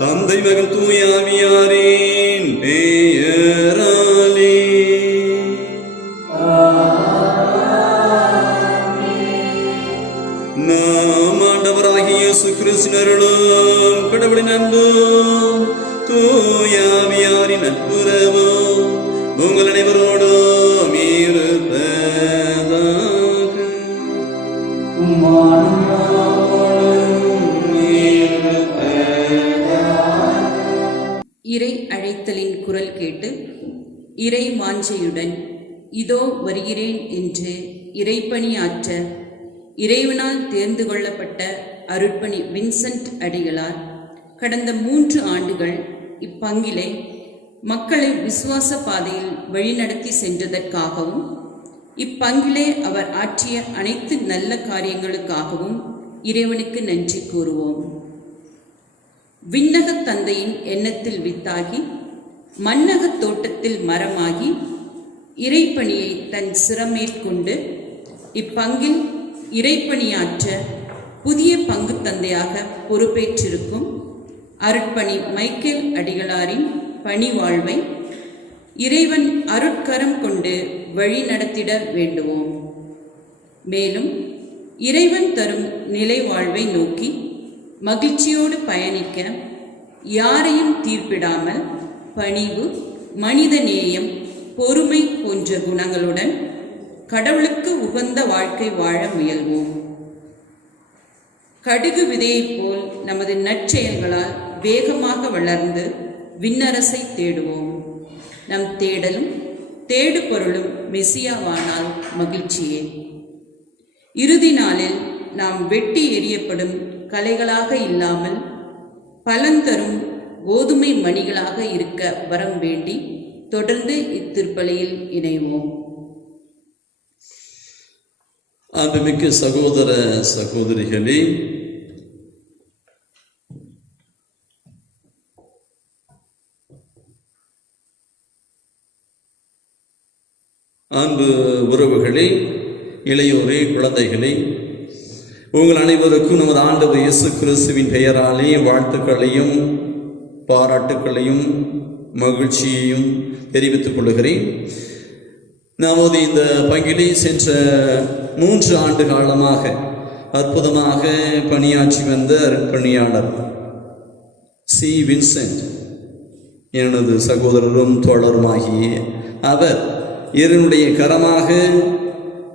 தந்தை மகன் தூய ஆவியாரின் பெயராலே. நாம் ஆண்டவராகிய இயேசு கிறிஸ்துவின் அருளும் கடவுளின் அன்பும் தூய ஆவியாரின் நட்புறவும் உங்கள் அனைவரோடும் இருப்பதாக. இறை அழைத்தலின் குரல் கேட்டு இறை வாஞ்சையுடன் இதோ வருகிறேன் என்று இறைப்பணியாற்ற இறைவனால் தேர்ந்து கொள்ளப்பட்ட அருட்பணி வின்சென்ட் அடிகளார் கடந்த 3 ஆண்டுகள் இப்பங்கிலே மக்களை விசுவாச பாதையில் வழிநடத்தி சென்றதற்காகவும் இப்பங்கிலே அவர் ஆற்றிய அனைத்து நல்ல காரியங்களுக்காகவும் இறைவனுக்கு நன்றி கூறுவோம். விண்ணக தந்தையின் எண்ணத்தில் வித்தாகி மண்ணகத் தோட்டத்தில் மரமாகி இறைப்பணியை தன் சிரமேற்கொண்டு இப்பங்கில் இறைப்பணியாற்ற புதிய பங்கு தந்தையாக பொறுப்பேற்றிருக்கும் அருட்பணி மைக்கேல் அடிகளாரின் பணி வாழ்வை இறைவன் அருட்கரம் கொண்டு வழி நடத்திட வேண்டுவோம். மேலும் இறைவன் தரும் நிலை வாழ்வை நோக்கி மகிழ்ச்சியோடு பயணிக்க யாரையும் தீர்ப்பிடாமல் பணிவு, மனித நேயம், பொறுமை போன்ற குணங்களுடன் கடவுளுக்கு உகந்த வாழ்க்கை வாழ முயல்வோம். கடுகு விதையைப் போல் நமது நற்செயல்களால் வேகமாக வளர்ந்து விண்ணரசை தேடுவோம். நம் தேடலும் தேடு பொருளும் மெசியாவானால் மகிழ்ச்சியே. இறுதி நாளில் நாம் வெட்டி எறியப்படும் கலைகளாக இல்லாமல் பலன்தரும் கோதுமை மணிகளாக இருக்க வரம் வேண்டி தொடர்ந்து இத்திருப்பலியில் இணைவோம். அன்புமிக்க சகோதர சகோதரிகளே, அன்பு உறவுகளே, இளையோரே, குழந்தைகளே, உங்கள் அனைவருக்கும் நமது ஆண்டவர் இயேசு கிறிஸ்துவின் பெயராலே வாழ்த்துக்களையும் பாராட்டுக்களையும் மகிழ்ச்சியையும் தெரிவித்துக் கொள்கிறேன். நமது இந்த பங்கிலே சென்ற 3 ஆண்டு காலமாக அற்புதமாக பணியாற்றி வந்த பணியாளர் சி வின்சென்ட் எனது சகோதரரும் தோழருமாகிய அவர் இறைவனுடைய கரமாக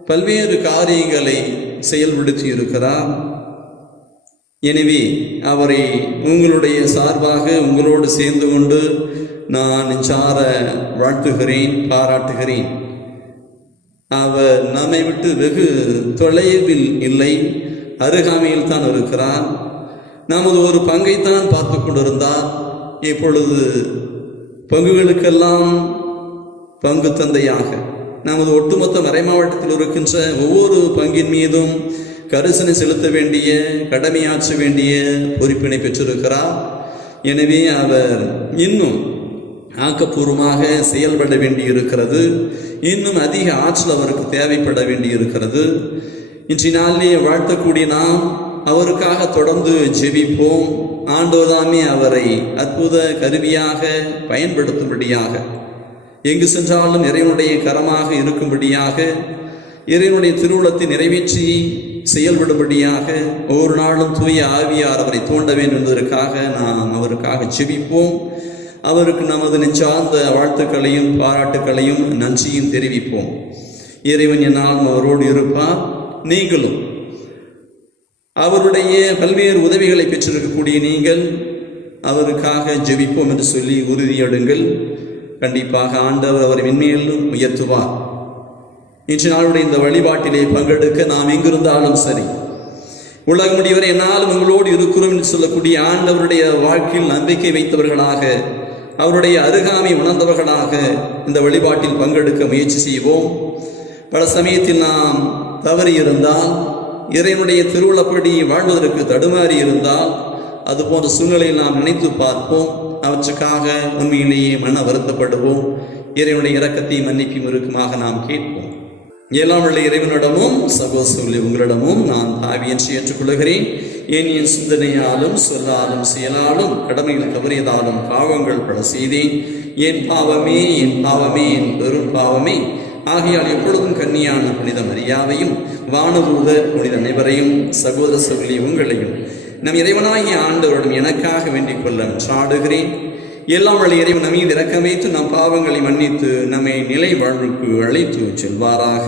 பல்வேறு காரியங்களை செயல்படுத்தி இருக்கிறார். எனவே அவரை உங்களுடைய சார்பாக உங்களோடு சேர்ந்து கொண்டு நான் நெஞ்சார வாழ்த்துகிறேன், பாராட்டுகிறேன். அவர் நம்மை விட்டு வெகு தொலைவில் இல்லை, அருகாமையில் தான் இருக்கிறார். நமது ஒரு பங்கைத்தான் பார்த்து கொண்டிருந்தார். இப்பொழுது பங்குகளுக்கெல்லாம் பங்கு தந்தையாக நமது ஒட்டுமொத்த மறைமாவட்டத்தில் இருக்கின்ற ஒவ்வொரு பங்கின் மீதும் கரிசனை செலுத்த வேண்டிய, கடமையாற்ற வேண்டிய பொறுப்பினை பெற்றிருக்கிறார். எனவே அவர் இன்னும் ஆக்கப்பூர்வமாக செயல்பட வேண்டி இருக்கிறது. இன்னும் அதிக ஆற்றல் அவருக்கு தேவைப்பட வேண்டி இருக்கிறது. இன்றைய நாளிலே வாழ்த்தக்கூடிய நாம் அவருக்காக தொடர்ந்து ஜெபிப்போம். ஆண்டவர்தாமே அவரை அற்புத கருவியாக பயன்படுத்தும்படியாக, எங்கு சென்றாலும் இறைவனுடைய கரமாக இருக்கும்படியாக, இறைவனுடைய திருவுளத்தை நிறைவேற்றி செயல்படும்படியாக ஒவ்வொரு நாளும் தூய ஆவியார் அவரை தூண்ட வேண்டும் என்பதற்காக நாம் அவருக்காக ஜெபிப்போம். அவருக்கு நமது நெஞ்சார்ந்த வாழ்த்துக்களையும் பாராட்டுக்களையும் நன்றியும் தெரிவிப்போம். இறைவன் என்னாலும் அவரோடு இருப்பார். நீங்களும் அவருடைய பல்வேறு உதவிகளை பெற்றிருக்கக்கூடிய நீங்கள் அவருக்காக ஜெபிப்போம் என்று சொல்லி உறுதியெடுங்கள். கண்டிப்பாக ஆண்டவர் அவரை மென்மேலும் உயர்த்துவார். இன்று நாளுடைய இந்த வழிபாட்டிலே பங்கெடுக்க நாம் எங்கிருந்தாலும் சரி, உலக முடிவரை என்னாலும் உங்களோடு இருக்கிறோம் என்று சொல்லக்கூடிய ஆண்டவருடைய வாழ்க்கையில் நம்பிக்கை வைத்தவர்களாக, அவருடைய அருகாமை உணர்ந்தவர்களாக இந்த வழிபாட்டில் பங்கெடுக்க முயற்சி செய்வோம். பல சமயத்தில் நாம் தவறி இருந்தால், இறைவனுடைய திருவுளப்படி வாழ்வதற்கு தடுமாறி இருந்தால், அது போன்ற சூழ்நிலையில் நாம் நினைத்து பார்ப்போம். அவற்றுக்காக உண்மையிலேயே மன வருத்தப்படுவோம். இறைவனுடைய இரக்கத்தையும் மன்னிப்பையும் இருக்குமாக நாம் கேட்போம். எல்லாம் உள்ள இறைவனிடமும் சகோதரர்களே உங்களிடமும் நான் பாவியென்று ஏற்றுக்கொள்கிறேன். என் சிந்தனையாலும் சொல்லாலும் செயலாலும் கடமைகள் தவறியதாலும் பாவங்கள் பல செய்தேன். என் பாவமே என் பெரும் பாவமே. ஆகையால் எப்பொழுதும் கன்னியான புனித மரியாவையும் வானதூத புனித அனைவரையும் சகோதரர்களே உங்களையும் நம் இறைவனாகிய ஆண்டவரிடம் எனக்காக வேண்டிக் கொள்ள சாடுகிறேன். எல்லாம் வழி இறைவன் நம்மை இரக்கம் வைத்து நம் பாவங்களை மன்னித்து நம்மை நிலை வாழ்வுக்கு அழைத்து செல்வாராக.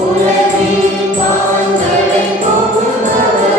உலகில் பாவங்களை போக்குபவர்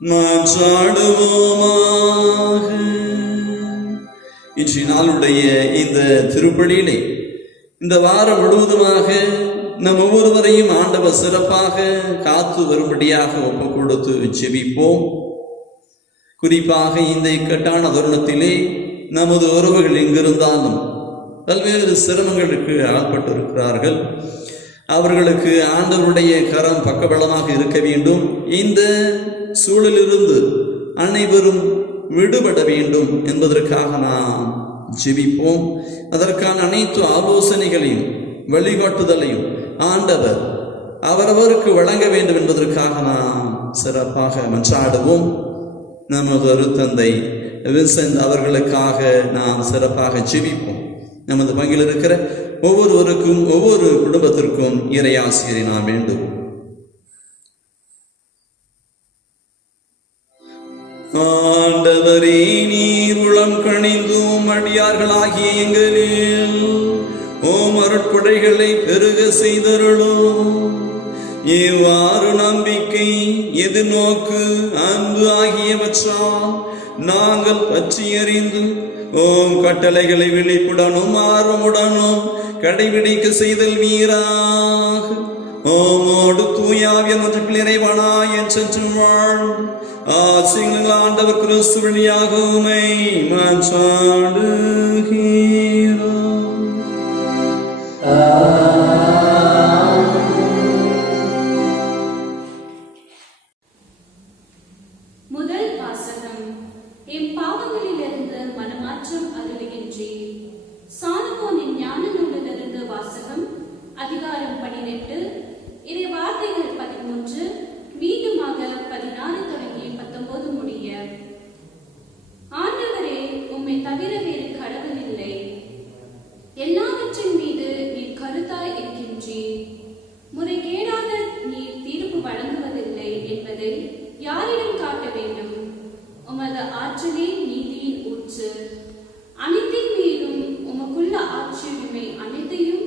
மன்றாடுவோமாக. இன்றைய நாளுடைய இந்த திருப்பலியிலே இந்த வாரம் முழுவதுமாக நம் ஒவ்வொருவரையும் ஆண்டவர் சிறப்பாக காத்து வரும்படியாக ஒப்பு கொடுத்து ஜெபிப்போம். குறிப்பாக இந்த இக்கட்டான தருணத்திலே நமது உறவுகள் எங்கிருந்தாலும் பல்வேறு சிரமங்களுக்கு ஆட்பட்டிருக்கிறார்கள். அவர்களுக்கு ஆண்டவருடைய கரம் பக்கபலமாக இருக்க வேண்டும். இந்த சூழலிலிருந்து அனைவரும் விடுபட வேண்டும் என்பதற்காக நாம் ஜெபிப்போம். அதற்கான அனைத்து ஆலோசனைகளையும் வழிகாட்டுதலையும் ஆண்டவர் அவரவருக்கு வழங்க வேண்டும் என்பதற்காக நாம் சிறப்பாக மன்றாடுவோம். நமது அருத்தந்தை வின்சென்ட் அவர்களுக்காக நாம் சிறப்பாக ஜெபிப்போம். நமது பங்கில் இருக்கிற ஒவ்வொருவருக்கும் ஒவ்வொரு குடும்பத்திற்கும் இறையாசிரியரை நாம் வேண்டும். ஆண்டவரே, நீர் உளம் கணிந்தும் அடியார்களாகிய எங்களில் ஓம் அருட்கொடைகளை பெருக செய்தருளும். இவ்வாறு நம்பிக்கை, எதிர்நோக்கு, அன்பு ஆகியவற்றால் நாங்கள் பற்றியறிந்து ஓம் கட்டளைகளை விழிப்புடனும் ஆர்வமுடனும் கடைபிடிக்க செய்தல் வீராக ஓமோடு தூயாவிய நொற்றில் இறைவனாய் என்றென்றும் வாழ் ஆசிகள் ஆண்டவர் கிறிஸ்து வழியாக உம்மை மன்றாடுகிறோம். முதல் வாசகம். என் பாவங்களிலிருந்து மனமாற்றம் அருளுகின்றேன். சாலமோனின் ஞான நூலிலிருந்து வாசகம். அதிகாரம் 18, இறை வார்த்தைகள் 13, மீண்டுமாக 16 தொடங்கி 19 முடிய. ஆண்டவரே, உம்மை தவிர வேறு கடவுள் இல்லை. எல்லாவற்றின் மீது நீர் கருத்தாய் இருக்கின்றீர். முறைகேடாக நீர் தீர்ப்பு வழங்குவதில்லை என்பதை யாரிடம் காட்ட வேண்டும்? உமது ஆற்றலே நீதியின் ஊற்று. அனைத்தின் மீதும் உமக்குள்ள ஆட்சியுரிமை அனைத்தையும்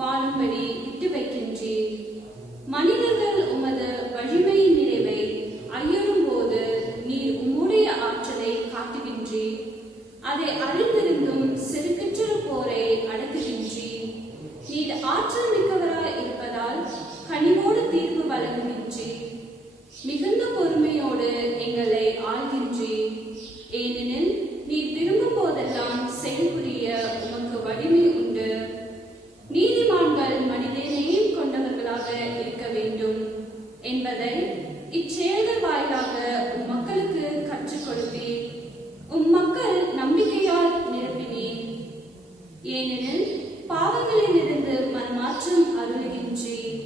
வாழும்படி விட்டு வைக்கின்றீர். மனிதர்கள் உமது வலிமையின் நிறைவை ஐயரும் போது நீர் உம்முடைய ஆற்றலை காட்டுகின்றீர். அதை அறிந்திருந்தும் செருக்கற்ற போரை அடக்குகின்றீர். நீர் ஆற்றல் மிக்கவராய் இருப்பதால் கனிவோடு தீர்ப்பு வழங்குகின்றீர். மிகுந்த பொறுமையோடு எங்களை ஆள்கின்றீர். ஏனெனில் நீர் விரும்பும் போதெல்லாம் செயல்புரிய உமக்கு வலிமை உண்டு. நீதிமான்கள் மனிதநேயம் கொண்டவர்களாக இருக்க வேண்டும் என்பதை இச்செயல்கள் வாயிலாக உம் மக்களுக்கு கற்றுக் கொடுத்தீர். உம் மக்கள் நம்பிக்கையால் நிரப்பினீர். ஏனெனில் பாவங்களிலிருந்து மனமாற்றம் அருளுகின்றீர்.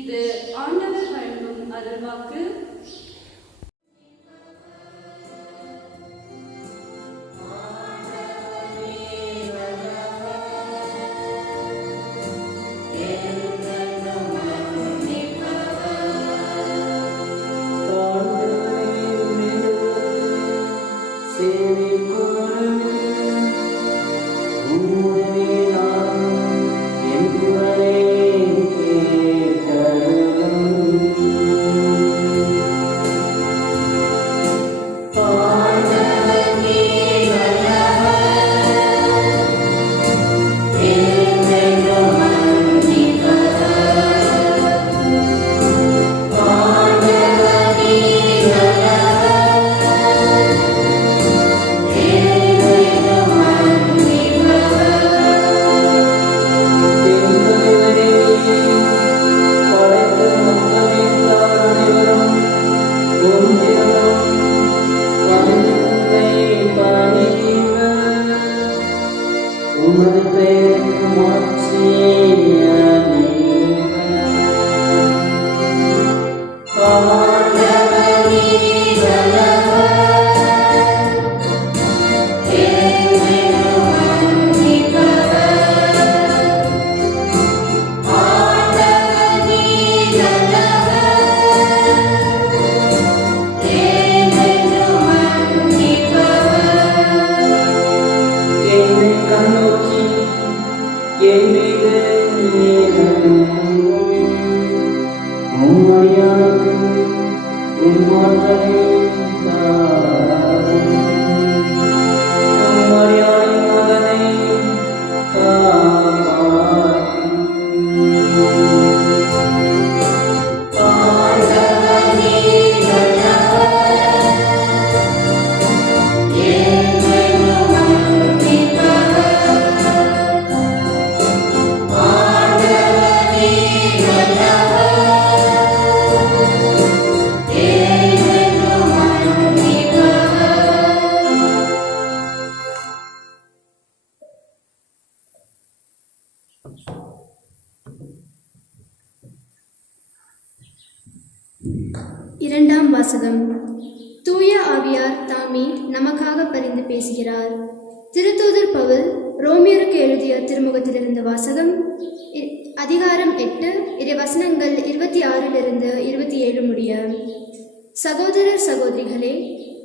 இது ஆண்டவர் வழங்கும் அருள்வாக்கு. இரண்டாம் வாசகம். தூய ஆவியார் தாமே நமக்காக பரிந்து பேசுகிறார். திருத்தூதர் பவுல் ரோமியருக்கு எழுதிய திருமுகத்திலிருந்து வாசகம். அதிகாரம் 8 இறைவசனங்கள் 26 27 முடிய. சகோதரர் சகோதரிகளே,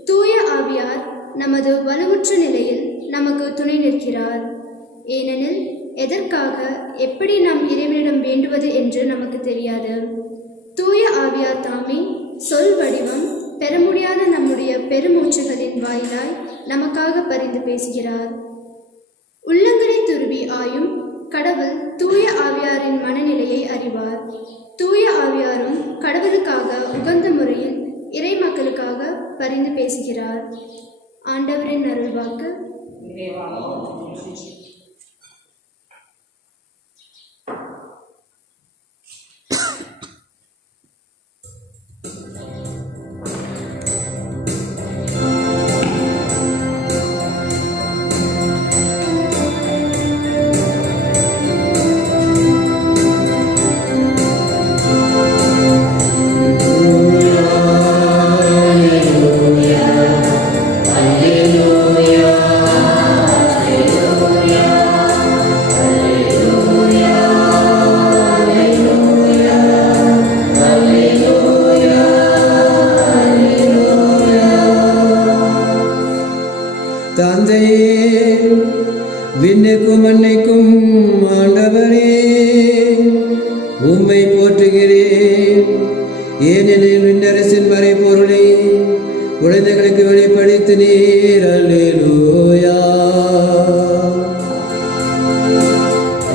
தூய ஆவியார் நமது வலுவுற்ற நிலையில் நமக்கு துணை நிற்கிறார். ஏனெனில் எதற்காக எப்படி நாம் இறைவனிடம் வேண்டுவது என்று நமக்கு தெரியாது. தூய ஆவியார் தாமே சொல் வடிவம் பெற முடியாத நம்முடைய பெருமூச்சுகளின் வாயிலாய் நமக்காக பரிந்து பேசுகிறார். உள்ளங்களை துருவி ஆயும் கடவுள் தூய ஆவியாரின் மனநிலையை அறிவார். தூய ஆவியாரும் கடவுளுக்காக உகந்த முறையில் இறை மக்களுக்காக பரிந்து பேசுகிறார். ஆண்டவரின் அருள்வாக்கு. விண்ணுக்கும் மண்ணுக்கும் ஆண்டவரே, உம்மை போற்றுகிறேன். ஏனெனில் விண்ணரசின் மறைபொருளை குழந்தைகளுக்கு வெளிப்படுத்தி நீர். அல்லேலூயா,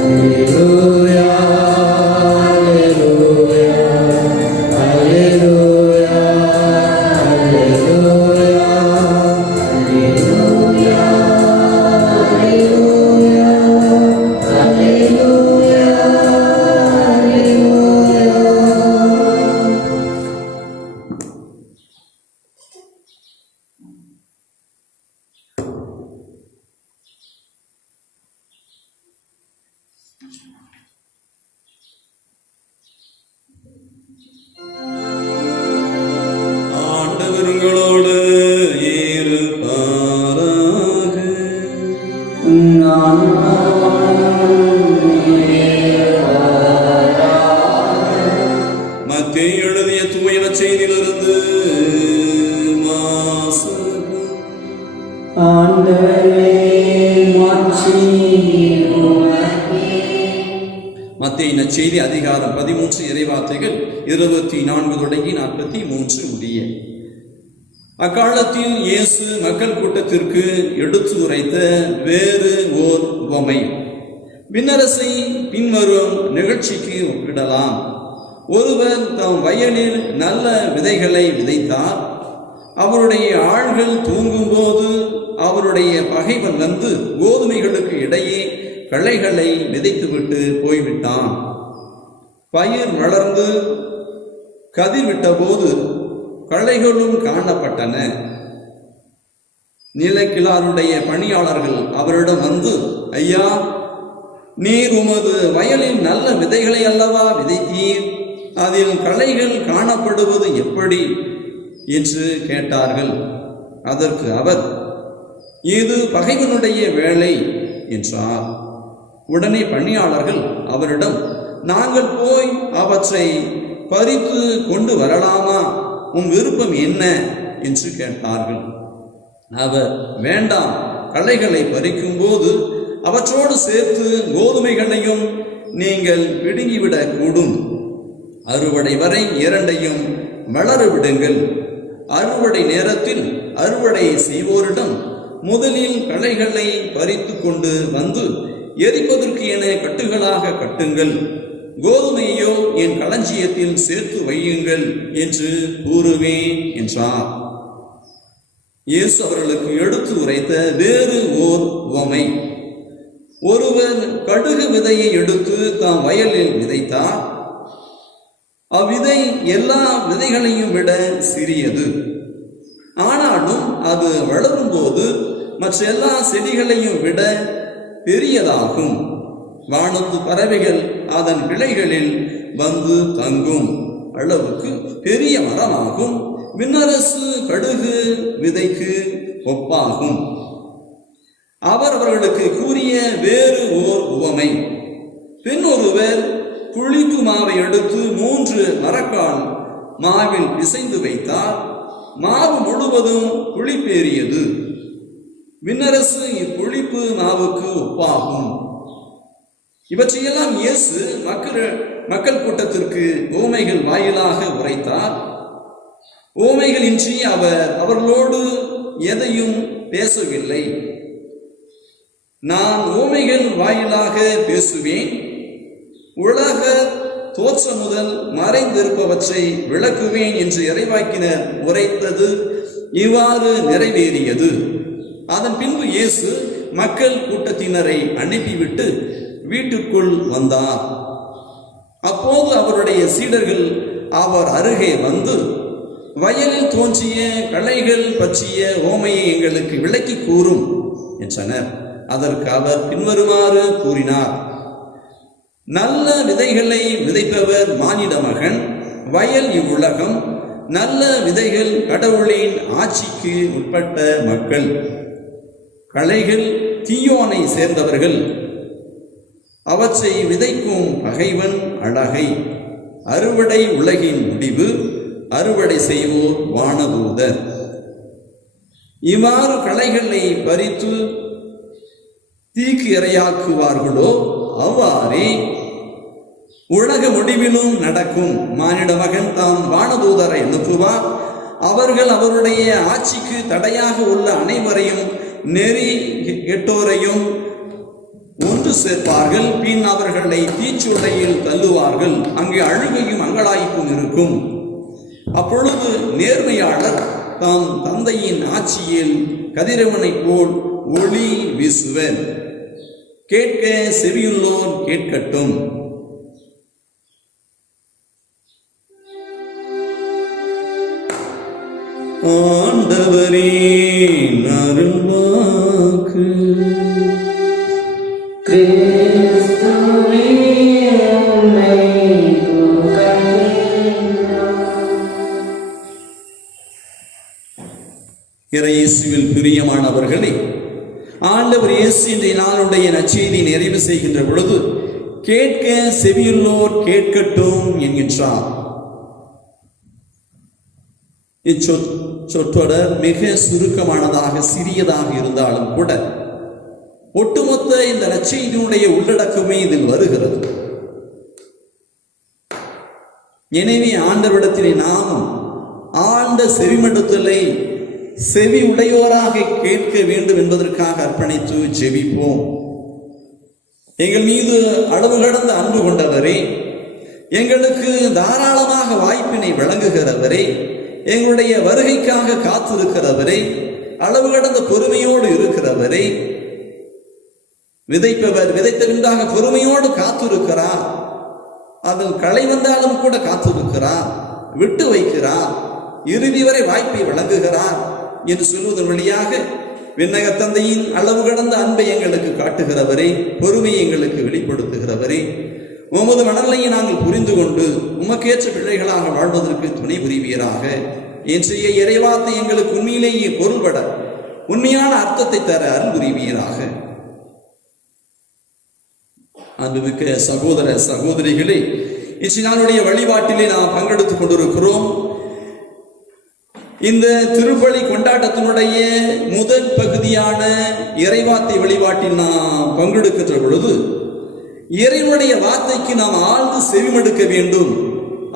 அல்லேலூயா, அல்லேலூயா, அல்லேலூயா, அல்லேலூயா, அல்லேலூயா, அல்லேலூயா, அல்லேலூயா. ஆண்டவர்களோடு இருப்பாராக. மத்தேயு எழுதிய தூய நற்செய்தியிலிருந்து வாசகம். மத்தேயு நற்செய்தி அதிகாரம் 13 இறைவார்த்தைகள் 24 தொடங்கி 43 முடிய. அக்காலத்தில் இயேசு மக்கள் கூட்டத்திற்கு எடுத்து உரைத்த வேறு ஓர் உவமை விண்ணரசை பின்வரும் நிகழ்ச்சிக்கு ஒப்பிடலாம். ஒருவர் தம் வயலில் நல்ல விதைகளை விதைத்தார். அவருடைய ஆள்கள் தூங்கும்போது அவருடைய பகைவன் வந்து கோதுமைகளுக்கு இடையே களைகளை விதைத்துவிட்டு போய்விட்டான். பயிர் வளர்ந்து கதிர்விட்ட போது களைகளும் காணப்பட்டன. நிலக்கிழாருடைய பணியாளர்கள் அவரிடம் வந்து, ஐயா, நீர் உமது வயலில் நல்ல விதைகளை அல்லவா விதைத்தீர், அதில் களைகள் காணப்படுவது எப்படி என்று கேட்டார்கள். அதற்கு அவர், இது பகைவனுடைய வேலை என்றார். உடனே பணியாளர்கள் அவரிடம், நாங்கள் போய் அவற்றை பறித்து கொண்டு வரலாமா, உன் விருப்பம் என்ன என்று கேட்டார்கள். அவர், வேண்டாம், களைகளை பறிக்கும் போது அவற்றோடு சேர்த்து கோதுமைகளையும் நீங்கள் பிடுங்கிவிடக் கூடும். அறுவடை வரை இரண்டையும் வளர விடுங்கள். அறுவடை நேரத்தில் அறுவடை செய்வோரிடம் முதலில் களைகளை பறித்து கொண்டு வந்து எரிப்பதற்கு என கட்டுகளாக கட்டுங்கள். கோதுமையோ என் களஞ்சியத்தில் சேர்த்து வையுங்கள் என்று கூறுவேன் என்றார். இயேசு அவர்களுக்கு எடுத்து உரைத்த வேறு ஓர் உவமை. ஒருவர் கடுகு விதையை எடுத்து தாம் வயலில் விதைத்தார். அவ்விதை எல்லா விதைகளையும் விட சிறியது. ஆனாலும் அது வளரும் போது மற்ற எல்லா செடிகளையும் விட பெரியதாகும். வானத்து பறவைகள் அதன் கிளைகளில் வந்து தங்கும் அளவுக்கு பெரிய மரமாகும். விண்ணரசு கடுகு விதைக்கு ஒப்பாகும். அவர் அவர்களுக்கு கூறிய வேறு ஓர் உவமை. பின் ஒருவர் புளிப்பு மாவை எடுத்து 3 மரக்கால் மாவில் பிசைந்து வைத்தார். மாவு முழுவதும் புளிப்பேறியது. விண்ணரசு இப்புளிப்பு மாவுக்கு ஒப்பாகும். இவற்றையெல்லாம் இயேசு மக்கள் கூட்டத்திற்கு உவமைகள் வாயிலாக உரைத்தார். உவமைகளின்றி அவர் அவர்களோடு எதையும் பேசவில்லை. நான் உவமைகள் வாயிலாக பேசுவேன். உலக தோற்றம் முதல் மறைந்திருப்பவற்றை விளக்குவேன் என்று இறைவாக்கினர் உரைத்தது இவ்வாறு நிறைவேறியது. அதன் பின்பு இயேசு மக்கள் கூட்டத்தினரை அனுப்பிவிட்டு வீட்டுக்குள் வந்தார். அப்போது அவருடைய சீடர்கள் அவர் அருகே வந்து, வயலில் தோன்றிய களைகள் பற்றிய ஓமையை எங்களுக்கு விளக்கி கூறும் என்றனர். அதற்கு அவர் பின்வருமாறு கூறினார். நல்ல விதைகளை விதைப்பவர் மானிட மகன். வயல் இவ்வுலகம். நல்ல விதைகள் கடவுளின் ஆட்சிக்கு உட்பட்ட மக்கள். களைகள் தீயோனை சேர்ந்தவர்கள். அவற்றை விதைக்கும் பகைவன் அழகை. அறுவடை உலகின் முடிவு. அறுவடை செய்வோர் வானதூதர். இவ்வாறு களைகளை பறித்து தீக்கு இரையாக்குவார்களோ அவ்வாறே உலக முடிவிலும் நடக்கும். மானிட மகன் தாம் வானதூதரை அனுப்புவார். அவர்கள் அவருடைய ஆட்சிக்கு தடையாக உள்ள அனைவரையும் நெறி கெட்டோரையும் ஒன்று சேர்ப்பார்கள். பின் அவர்களை தீச்சுளையில் தள்ளுவார்கள். அங்கே அழுகையும் அங்கலாய்ப்பும் இருக்கும். அப்பொழுது நேர்மையாளர் தாம் தந்தையின் ஆட்சியில் கதிரவனைப் போல் ஒளி வீசுவர். கேட்க செவியுள்ளோர் கேட்கட்டும். ஆண்டவரே அருள்வாக்கு. இயேசுவில் பிரியமானவர்களே, ஆண்டவர் இயேசு இன்றைய நாளுடைய நற்செய்தியை நிறைவு செய்கின்ற பொழுது கேட்க செவியுள்ளோர் கேட்கட்டும் என்கின்றார். இச்சொற்றொடர் மிக சுருக்கமானதாக சிறியதாக இருந்தாலும் கூட ஒட்டுமொத்த இந்த நற்செய்தியினுடைய உள்ளடக்கமே இதில் வருகிறது. எனவே ஆண்டவரிடத்திலே நாமும் ஆழ்ந்த செவிமடுத்தலை செவி உடையோராக கேட்க வேண்டும் என்பதற்காக அர்ப்பணித்து ஜெபிப்போம். எங்கள் மீது அளவு கடந்த அன்பு கொண்டவரே, எங்களுக்கு தாராளமாக வாய்ப்பினை வழங்குகிறவரே, எங்களுடைய வருகைக்காக காத்திருக்கிறவரே, அளவு கடந்த பொறுமையோடு இருக்கிறவரே, விதைப்பவர் விதைத்த பின்பாக பொறுமையோடு காத்திருக்கிறார். அதில் களை வந்தாலும் கூட காத்திருக்கிறார், விட்டு வைக்கிறார், இறுதி வரை வாய்ப்பை வழங்குகிறார் என்று சொல்வதன் வழியாக விண்ணக தந்தையின் அளவு கடந்த அன்பை எங்களுக்கு காட்டுகிறவரே, பொறுமையை எங்களுக்கு வெளிப்படுத்துகிறவரே, உமது மணலையை நாங்கள் புரிந்து கொண்டு உமக்கேற்ற பிள்ளைகளாக வாழ்வதற்கு துணை புரிவீராக. இன்றைய இறைவார்த்தை எங்களுக்கு உண்மையிலேயே பொருள்பட உண்மையான அர்த்தத்தை தர அருள் புரிவீராக. அன்புமிக்க சகோதர சகோதரிகளே, இன்று நாளுடைய வழிபாட்டிலே நாம் பங்கெடுத்துக் கொண்டிருக்கிறோம். இந்த திருப்பலி கொண்டாட்டத்தினுடைய முதல் பகுதியான இறைவார்த்தை வழிபாட்டில் நாம் பங்கெடுக்கின்ற பொழுது இறைவனுடைய வார்த்தைக்கு நாம் ஆழ்ந்து செவிமடுக்க வேண்டும்.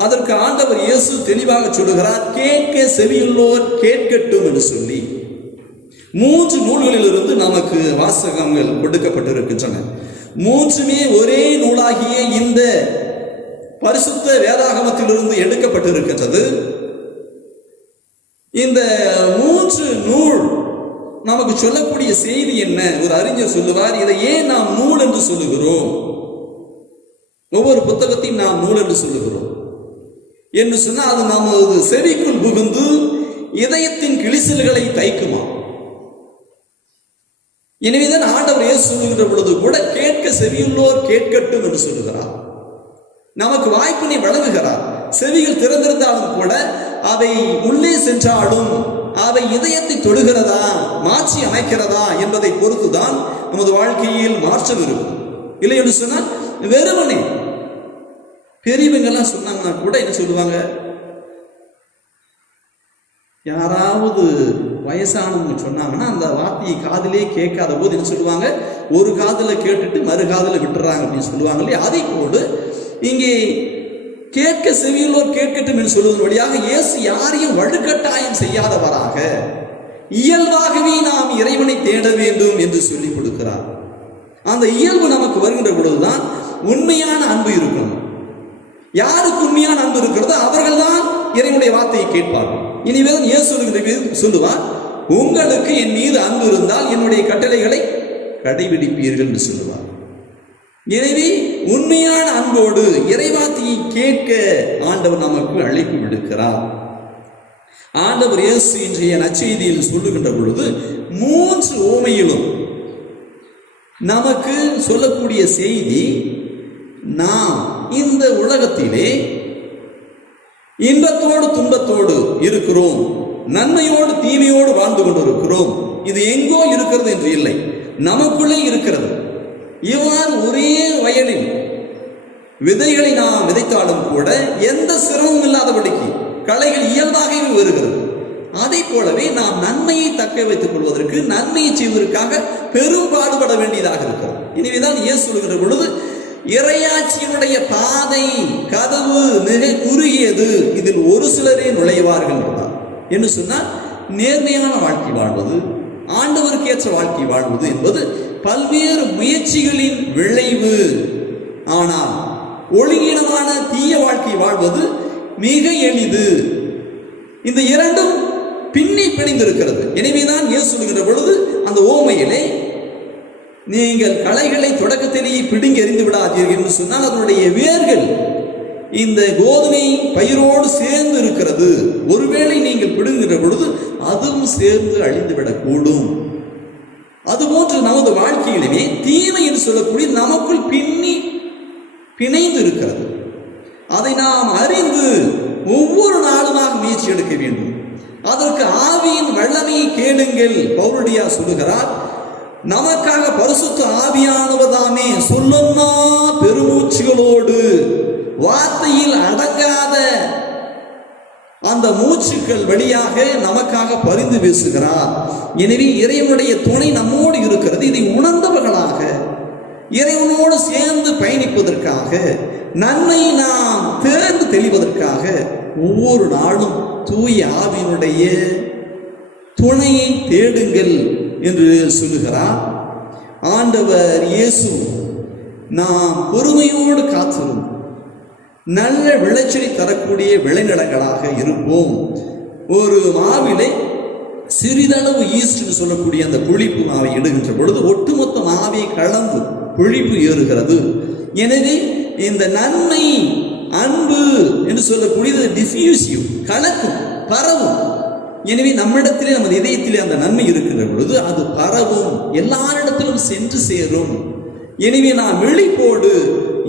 அதற்கு ஆண்டவர் இயேசு தெளிவாக சொல்லுகிறார், கேட்க செவியுள்ளோர் கேட்கட்டும் என்று சொல்லி 3 நூல்களிலிருந்து நமக்கு வாசகங்கள் கொடுக்கப்பட்டிருக்கின்றன. 3மே ஒரே நூலாகிய இந்த பரிசுத்த வேதாகமத்திலிருந்து எடுக்கப்பட்டிருக்கின்றது. இந்த 3 நூல் நமக்கு சொல்லக்கூடிய செய்தி என்ன? ஒரு அறிஞர் சொல்லுவார், இதை ஏன் நாம் நூல் என்று சொல்லுகிறோம்? ஒவ்வொரு புத்தகத்தையும் நாம் நூல் என்று சொல்லுகிறோம் என்று சொன்னால் அது நமது செவிக்குள் புகுந்து இதயத்தின் கிழிசல்களை தைக்குமா? எனவேதான் ஆண்டவர் இயேசு சொல்லுகின்ற பொழுது கூட கேட்க செவியுள்ளோர் கேட்கட்டும் என்று சொல்லுகிறார். நமக்கு வாய்ப்பினை வழங்குகிறார். செவிகள் திறந்திருந்தாலும் கூட அவை உள்ளே சென்றாலும் அவை இதயத்தை தொடுகிறதா, மாற்றி அமைக்கிறதா என்பதை பொறுத்துதான் நமது வாழ்க்கையில் மாற்றம் இருக்கும். இல்லை என்று சொன்னால் வெறுமனே பெரியவங்கெல்லாம் சொன்னாங்கன்னா கூட என்ன சொல்லுவாங்க, யாராவது வயசானவங்க சொன்னாங்கன்னா அந்த வார்த்தையை காதிலே கேட்காத போது என்ன சொல்லுவாங்க, ஒரு காதில் கேட்டுட்டு மறு காதில் விட்டுறாங்க அப்படின்னு சொல்லுவாங்க இல்லையா? அதை போடு இங்கே கேட்க செவியுள்ளோர் கேட்கட்டும் என்று சொல்வதன் வழியாக இயேசு யாரையும் வலுக்கட்டாயம் செய்யாதவராக இயல்பாகவே நாம் இறைவனை தேட வேண்டும் என்று சொல்லிக் கொடுக்கிறார். அந்த இயல்பு நமக்கு வருகின்ற பொழுதுதான் உண்மையான அன்பு இருக்கும். யாருக்கு உண்மையான அன்பு இருக்கிறதோ அவர்கள் தான் இறைவனுடைய வார்த்தையை கேட்பார்கள். இனிமேல் இயேசு சொல்லுவார், உங்களுக்கு என் மீது அன்பு இருந்தால் என்னுடைய கட்டளைகளை கடைபிடிப்பீர்கள் என்று சொல்லுவார். எனவே உண்மையான அன்போடு இறைவார்த்தையை கேட்க ஆண்டவர் நமக்கு அழைப்பு விடுக்கிறார். ஆண்டவர் இயேசு இன்றைய நற்செய்தியில் சொல்லுகின்ற பொழுது 3 உவமையிலும் நமக்கு சொல்லக்கூடிய செய்தி, நாம் இந்த உலகத்திலே இன்பத்தோடு துன்பத்தோடு இருக்கிறோம், நன்மையோடு தீமையோடு வாழ்ந்து கொண்டிருக்கிறோம். இது எங்கோ இருக்கிறது என்று இல்லை, நமக்குள்ளே இருக்கிறது. இவ்வாறு ஒரே வயலில் விதைகளை நாம் விதைத்தாலும் கூட எந்த சிரமமும் இல்லாதபடிக்கு களைகள் இயல்பாகவே வருகிறது. அதை போலவே நாம் நன்மையை தக்க வைத்துக் கொள்வதற்கு, நன்மையை செய்வதற்காக பெரும் பாடுபட வேண்டியதாக இருக்கிறது. எனவேதான் இயேசு சொல்கிற பொழுது, இறையாட்சியினுடைய பாதை கதவு மிக குறுகியது, இதில் ஒரு சிலரே நுழைவார்கள் என்று சொன்னால், நேர்மையான வாழ்க்கை வாழ்வது, ஆண்டவருக்கு ஏற்ற வாழ்க்கை வாழ்வது என்பது பல்வேறு முயற்சிகளின் விளைவு. ஆனால் ஒழுங்கீனமான தீய வாழ்க்கை வாழ்வது மிக எளிது. இந்த இரண்டும் பின்னி பிணைந்திருக்கிறது. எனவேதான் இயேசு சொல்கிற பொழுது அந்த ஓமையிலே, நீங்கள் களைகளை தொடக்கத்திலேயே பிடுங்கி எறிந்து விடாதீர்கள் என்று சொன்னால் அதனுடைய வேர்கள் இந்த கோதுமை பயிரோடு சேர்ந்து இருக்கிறது. ஒருவேளை நீங்கள் பிடுங்குகிற பொழுது அதுவும் சேர்ந்து அழிந்துவிடக்கூடும். அதுபோன்று நமது வாழ்க்கையிலுமே தீமை என்று சொல்லக்கூடிய நமக்குள் பிணைந்து இருக்கிறது. அதை நாம் அறிந்து ஒவ்வொரு நாளுமாக முயற்சி எடுக்க வேண்டும். அதற்கு ஆவியின் வல்லமையை கேளுங்கள். பவுலடியா சொல்லுகிறார், நமக்காக பரிசுத்த ஆவியானவர் தாமே சொல்லொன்னா பெருமூச்சுகளோடு வார்த்தையில் அடங்காத அந்த மூச்சுக்கள் வழியாக நமக்காக பரிந்து பேசுகிறார். எனவே இறைவனுடைய துணை நம்மோடு இருக்கிறது. இதை உணர்ந்தவர்களாக இறைவனோடு சேர்ந்து பயணிப்பதற்காக, நன்மை நாம் தேர்ந்து தெளிவதற்காக ஒவ்வொரு நாளும் தூய ஆவியினுடைய துணையை தேடுங்கள் என்று சொல்லுகிறார் ஆண்டவர் இயேசு. நாம் பொறுமையோடு காத்திரும் நல்ல விளைச்சலை தரக்கூடிய விளைநிலங்களாக இருப்போம். ஒரு மாவிலே சிறிதளவு ஈஸ்ட் சொல்லக்கூடிய அந்த புளிப்பு மாவை இடுகின்ற பொழுது ஒட்டுமொத்த மாவை கலந்து புளிப்பு ஏறுகிறது. எனவே இந்த நன்மை அன்பு என்று சொல்லக்கூடியது டிஃப்யூசிவ், கலக்கும், பரவும். எனவே நம்மிடத்திலே, நமது இதயத்திலே அந்த நன்மை இருக்கின்ற பொழுது அது பரவும், எல்லாரிடத்திலும் சென்று சேரும். எனவே நாம் விழிப்போடு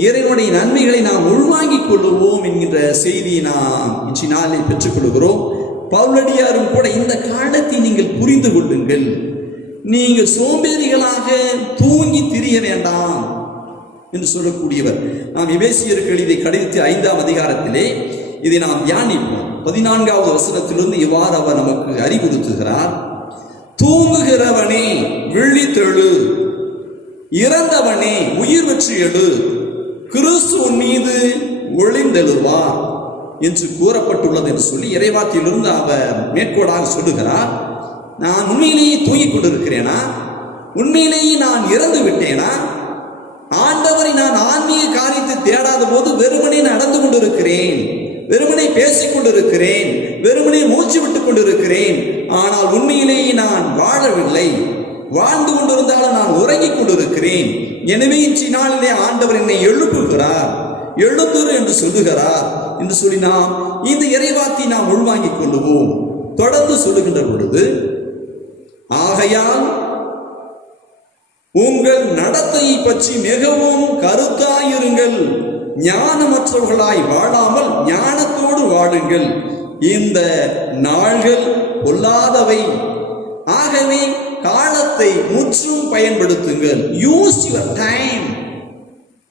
இறைவனுடைய நன்மைகளை நாம் உள்வாங்கிக் கொள்ளுவோம் என்கின்ற செய்தியை நாம் இன்றைய நாளில் பெற்றுக்கொள்கிறோம். பவுலடியாரும் கூட இந்த காலத்தை நீங்கள் புரிந்து கொள்ளுங்கள். நீங்கள் சோம்பேறிகளாக தூங்கி திரிய வேண்டாம் என்று சொல்லக்கூடியவர். நாம் எபேசியருக்கு எழுதிய கடிதத்தின் 5ஆம் அதிகாரத்திலே இதை நாம் தியானிப்போம். 14வது வசனத்திலிருந்து இவ்வாறு அவர் நமக்கு அறிவுறுத்துகிறார். தூங்குகிறவனே விழித்தெழு, இறந்தவனே உயிர் பெற்று எழு, கிறிஸ்து உன் மீது ஒளிந்தெழுவார். என்று கூறப்பட்டுள்ளது என்று சொல்லி இறைவாக்கியிலிருந்து அவர் மேற்கோளாக சொல்லுகிறார். நான் உண்மையிலேயே தூங்கிக் கொண்டிருக்கிறேனா? உண்மையிலேயே நான் இறந்து விட்டேனா? ஆண்டவரை நான் ஆன்மீக காரியத்தை தேடாத போது வெறுமனே நடந்து கொண்டிருக்கிறேன், வெறுமனே பேசிக் கொண்டிருக்கிறேன், வெறுமனே மூச்சு விட்டுக் கொண்டிருக்கிறேன். ஆனால் உண்மையிலேயே நான் வாழவில்லை. வாழ்ந்து கொண்டிருந்தாலும் நான் உறங்கிக் கொண்டிருக்கிறேன். எனவே இன்றைய நாளிலே ஆண்டவர் என்னை எழுப்புகிறார், எழுந்துரு என்று சொல்லுகிறார் என்று சொல்லி நாம் இந்த இறைவாத்தை நாம் உள்வாங்கிக் கொள்ளுவோம். தொடர்ந்து சொல்லுகின்ற பொழுது, ஆகையால் உங்கள் நடத்தையை பற்றி மிகவும் கருத்தாயிருங்கள், ஞானமற்றவர்களாய் வாழாமல் ஞானத்தோடு வாழுங்கள், இந்த நாள்கள் பொல்லாதவை. ஆகவே காலத்தை முற்றும் பயன்படுத்துங்கள். Use your time.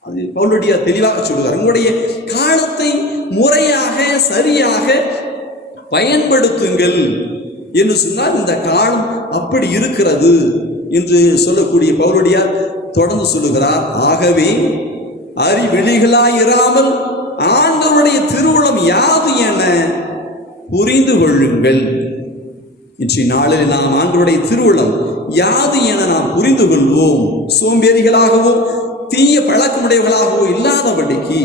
அது பவுலுடைய தெளிவாக சொல்லுவார். உங்களுடைய காலத்தை முறையாக சரியாக பயன்படுத்துங்கள் என்று சொன்னால் இந்த காலம் அப்படி இருக்கிறது என்று சொல்லக்கூடிய பவுலுடையார் தொடர்ந்து சொல்லுகிறார். ஆகவே அறிவெளிகளாயிராமல் ஆண்டவருடைய திருவுளம் யாது என புரிந்து கொள்ளுங்கள். இன்றைய நாளில் நாம் ஆண்டவருடைய திருவுளம் யாது என நாம் புரிந்து கொள்வோம். சோம்பேறிகளாகவோ தீய பழக்கமுடையவர்களாகவோ இல்லாதபடிக்கு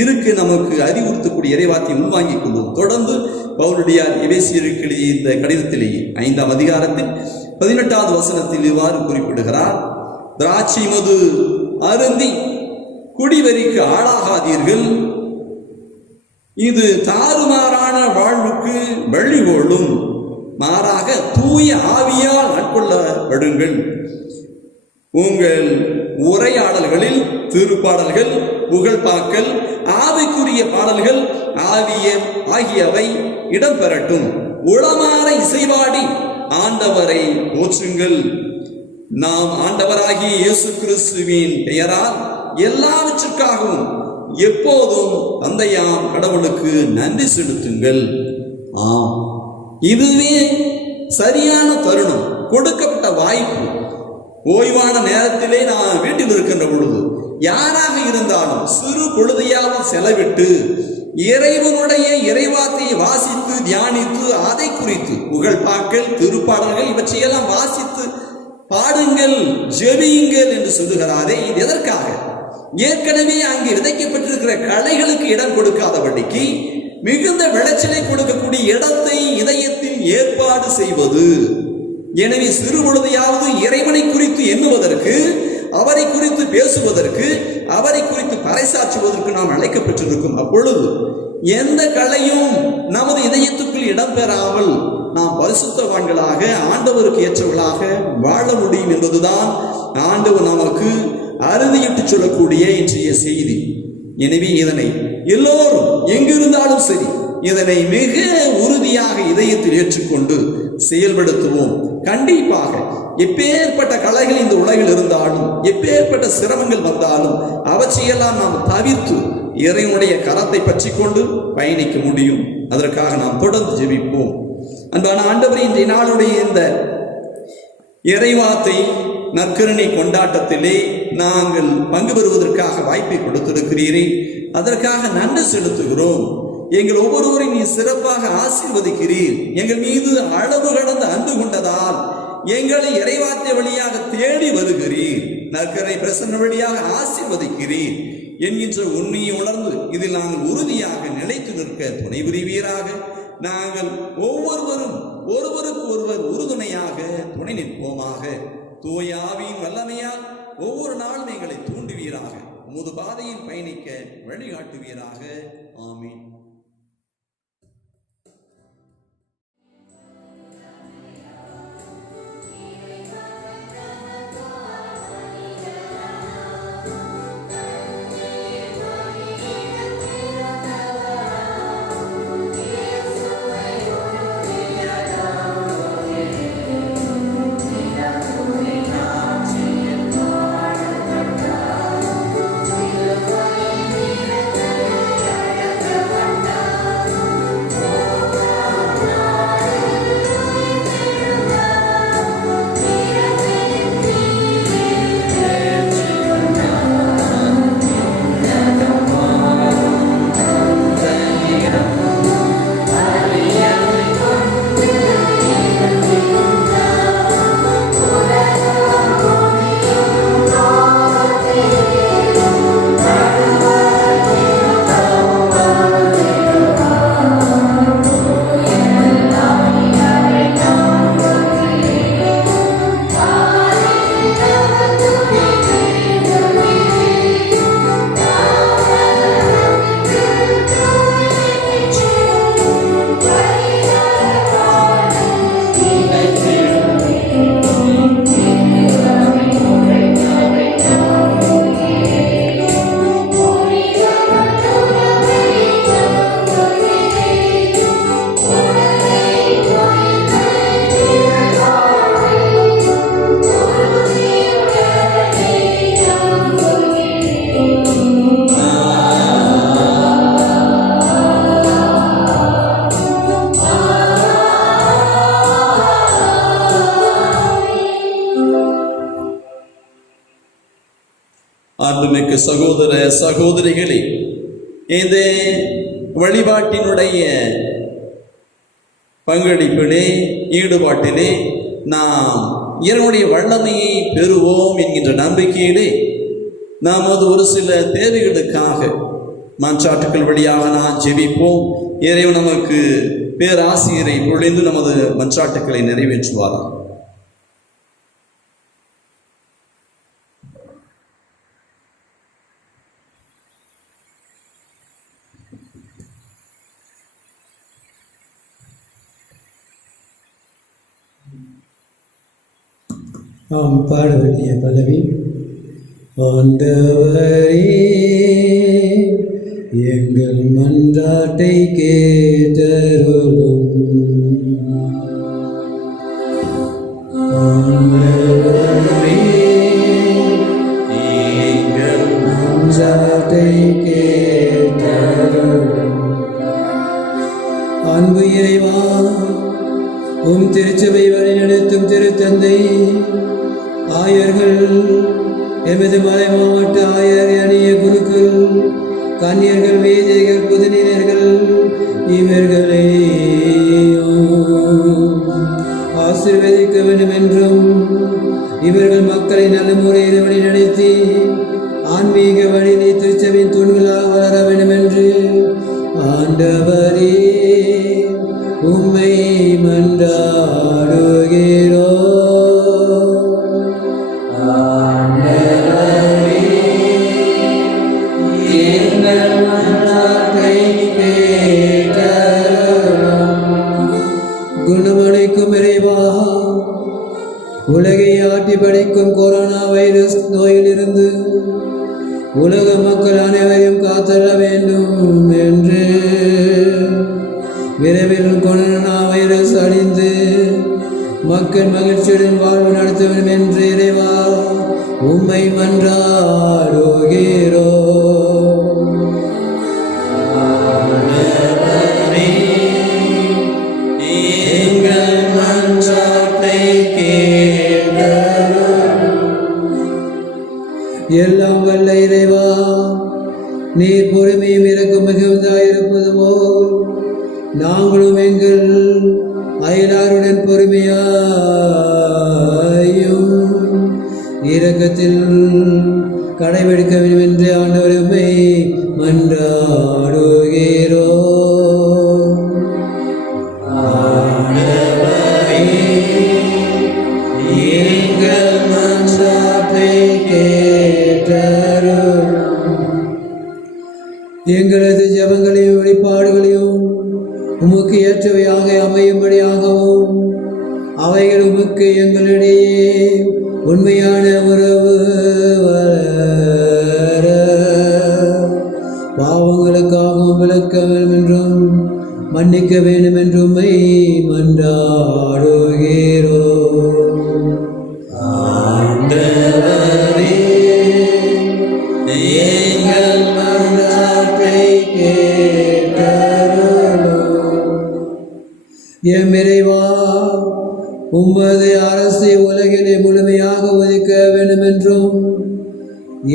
இருக்கு நமக்கு அறிவுறுத்தக்கூடிய இறைவாத்தை உள்வாங்கிக் கொள்வோம். தொடர்ந்து பவுலுடையார் எபேசியருக்கு எழுதிய இந்த கடிதத்திலேயே 5ஆம் அதிகாரத்தில் 18வது வசனத்தில் இவ்வாறு குறிப்பிடுகிறார். திராட்சை மது அருந்தி குடிவெறிக்கு ஆளாகாதீர்கள், இது தாறுமாறான வாழ்வுக்கு வழிகோலும். மாறாக தூய ஆவியால் ஆட்கொள்ளப்படுங்கள். உங்கள் உரையாடல்களில் திருப்பாடல்கள், புகழ்பாக்கள், ஆவிக்குரிய பாடல்கள் ஆகியவை இடம்பெறட்டும். உளமாற இசைவாடி ஆண்டவரை போற்றுங்கள். நாம் ஆண்டவராகிய இயேசு கிறிஸ்துவின் பெயரால் எல்லாவற்றிற்காகவும் எப்போதும் தந்தையாம் கடவுளுக்கு நன்றி செலுத்துங்கள். ஆம், இதுவே சரியான தருணம், கொடுக்கப்பட்ட வாய்ப்பு. ஓய்வான நேரத்திலே நான் வீட்டில் இருக்கின்ற பொழுது யாராக இருந்தாலும் சிறு பொழுதையாவது செலவிட்டு இறைவனுடைய இறைவார்த்தையை வாசித்து தியானித்து அதை குறித்து புகழ்பாக்கள், திருப்பாடல்கள் இவற்றையெல்லாம் வாசித்து பாடுங்கள், ஜெபியுங்கள் என்று சொல்லுகிறாரே. இது எதற்காக? ஏற்கனவே அங்கே விதைக்கப்பட்டிருக்கிற களைகளுக்கு இடம் கொடுக்காதபடிக்கு மிகுந்த விளைச்சலை கொடுக்கக்கூடிய இடத்தை இதயத்தில் ஏற்பாடு செய்வது. எனவே சிறு பொழுதையாவது இறைவனை குறித்து எண்ணுவதற்கு, அவரை குறித்து பேசுவதற்கு, அவரை குறித்து பறைசாற்றுவதற்கு நாம் அழைக்கப்பட்டிருக்கும். அப்பொழுது எந்த கலையும் நமது இதயத்துக்குள் இடம்பெறாமல் நாம் பரிசுத்தவான்களாக ஆண்டவருக்கு ஏற்றவர்களாக வாழ முடியும் என்பதுதான் ஆண்டவர் நமக்கு அறுதியிட்டு சொல்லக்கூடிய இன்றைய செய்தி. எனவே இதனை எல்லோரும் எங்கிருந்தாலும் சரி இதனை மிக உறுதியாக இதயத்தில் ஏற்றுக்கொண்டு செயல்படுத்துவோம். கண்டிப்பாக எப்பேற்பட்ட கலைகள் இந்த உலகில் இருந்தாலும், எப்பேற்பட்ட சிரமங்கள் வந்தாலும் அவற்றையெல்லாம் நாம் தவிர்த்து இறைவனுடைய கரத்தை பற்றி கொண்டு பயணிக்க முடியும். அதற்காக நாம் தொடர்ந்து ஜெபிப்போம். அன்பான ஆண்டவரே, இன்றைய நாளுடைய இந்த இறைவார்த்தை நற்கருணை கொண்டாட்டத்திலே நாங்கள் பங்கு பெறுவதற்காக வாய்ப்பை கொடுத்திருக்கிறீரே, அதற்காக நன்றி செலுத்துகிறோம். எங்கள் ஒவ்வொருவரையும் நீ சிறப்பாக ஆசீர்வதிக்கிறீர். எங்கள் மீது அளவு கடந்த அன்பு கொண்டதால் எங்களை இறைவார்த்தை வழியாக தேடி வருகிறீர். நற்கரை பிரசன்ன வழியாக ஆசீர்வதிக்கிறீர் என்கின்ற உண்மையை உணர்ந்து இதில் நாங்கள் உறுதியாக நிலைத்து நிற்க துணை புரிவீராக. நாங்கள் ஒவ்வொருவரும் ஒருவருக்கு ஒருவர் உறுதுணையாக துணை நிற்போமாக. தூய ஆவியின் வல்லமையால் ஒவ்வொரு நாளும் எங்களை தூண்டுவீராக. உமது பாதையில் பயணிக்க வழிகாட்டுவீராக. ஆமீன். Thank you. அன்புமிக்க சகோதர சகோதரிகளே, இந்த வழிபாட்டினுடைய பங்களிப்பிலே ஈடுபாட்டிலே நாம் இறைவனுடைய வல்லமையை பெறுவோம் என்கின்ற நம்பிக்கையிலே நமது ஒரு சில தேவைகளுக்காக மன்றாட்டுக்கள் வழியாக நாம் ஜெபிப்போம். இறைவன் நமக்கு பேராசிரியரை பொழிந்து நமது மன்றாட்டுக்களை நிறைவேற்றுவாராம். நாம் பாட வேண்டிய பல்லவி, ஆண்டவரே எங்கள் மன்றாட்டை கேட்டருளும். ஆண்டவரே எங்கள் மன்றாட்டை கேட்டருளும். அன்பு இறைவா, உம் திருச்சபை வழிநடத்தும் திருத்தந்தை ஆயர்கள், எமது மலை மாவட்ட ஆயர் அணிய குருக்கள், கன்னியர்கள், வேதியர்கள், புதுநிலையர்கள் இவர்களை ஆசீர்வதிக்க வேண்டும் என்றும் இவர்கள் மக்களை நல்ல முறையில் வழிநடத்தி ஆன்மீக வழிநீ திருச்சபையின் தூண்களாக வளர வேண்டும் என்று ஆண்டவரே உம்மை மன்றாடுகிறோம். குணமளிக்கும் இறைவா, உலகை ஆட்டி படைக்கும் கொரோனா வைரஸ் நோயிலிருந்து உலக மக்கள் அனைவரையும் காத்தர வேண்டும் என்று விரைவில் கொரோனா வைரஸ் அழிந்து மக்கள் மகிழ்ச்சியுடன் வாழ்வு நடத்த வேண்டும் என்று இறைவா உம்மை மன்றாடுகிறோம். எல்லாம் வல்ல இறைவா, நீர் பொறுமையும் இரக்கம் மிகுந்தாயிருப்பது போல் நாங்களும் எங்கள் அயலாருடன் பொறுமையாயும் இரக்கத்தில் கடைபிடிக்க வேண்டும் என்று ஆண்டவரை மன்றாடுகிறோம். எங்களது ஜெபங்களையும் வெளிப்பாடுகளையும் உமக்கு ஏற்றவையாக அமையும்படியாகவும் அவைகள் உமக்கு எங்களிடையே உண்மையான உறவு வளர பாவங்களுக்காகவும் விளக்க வேண்டும் என்றும் மன்னிக்க வேண்டும் என்றும் உம்மை மன்றாடுகிறோம். ஆண்டவரே எங்கள் மன்றாட்டை கேட்டருளும். எம் இறைவா, உமது அரசை உலகிலே முழுமையாக ஒதுக்க வேண்டும் என்றும்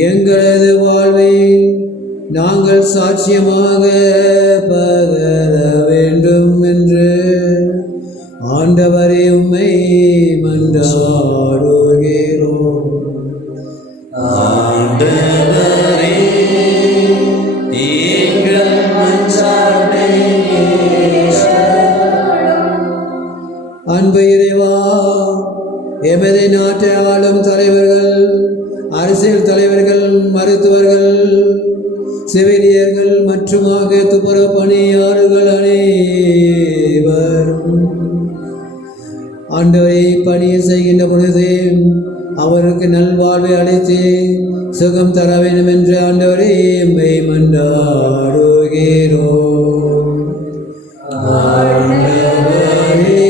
எங்களது வாழ்வை நாங்கள் சாட்சியமாக பகர வேண்டும் என்று ஆண்டவரே உம்மை மன்றாடுகிறோம். ஆண்டவரே எங்கள் மன்றாட்டை அன்பு இறைவா, எமது நாட்டை ஆளும் தலைவர்கள், அரசியல் தலைவர்கள், மருத்துவர்கள், செவிலியர்கள் மற்றும் துப்புரவு பணியாளர்கள் அனைவரும் ஆண்டவரை பணியை செய்கின்ற பொழுது அவருக்கு நல்வாழ்வை அளித்து சுகம் தர வேண்டும் என்று ஆண்டவரை எம்மை மன்றாடுகிறோம். ஆண்டவரே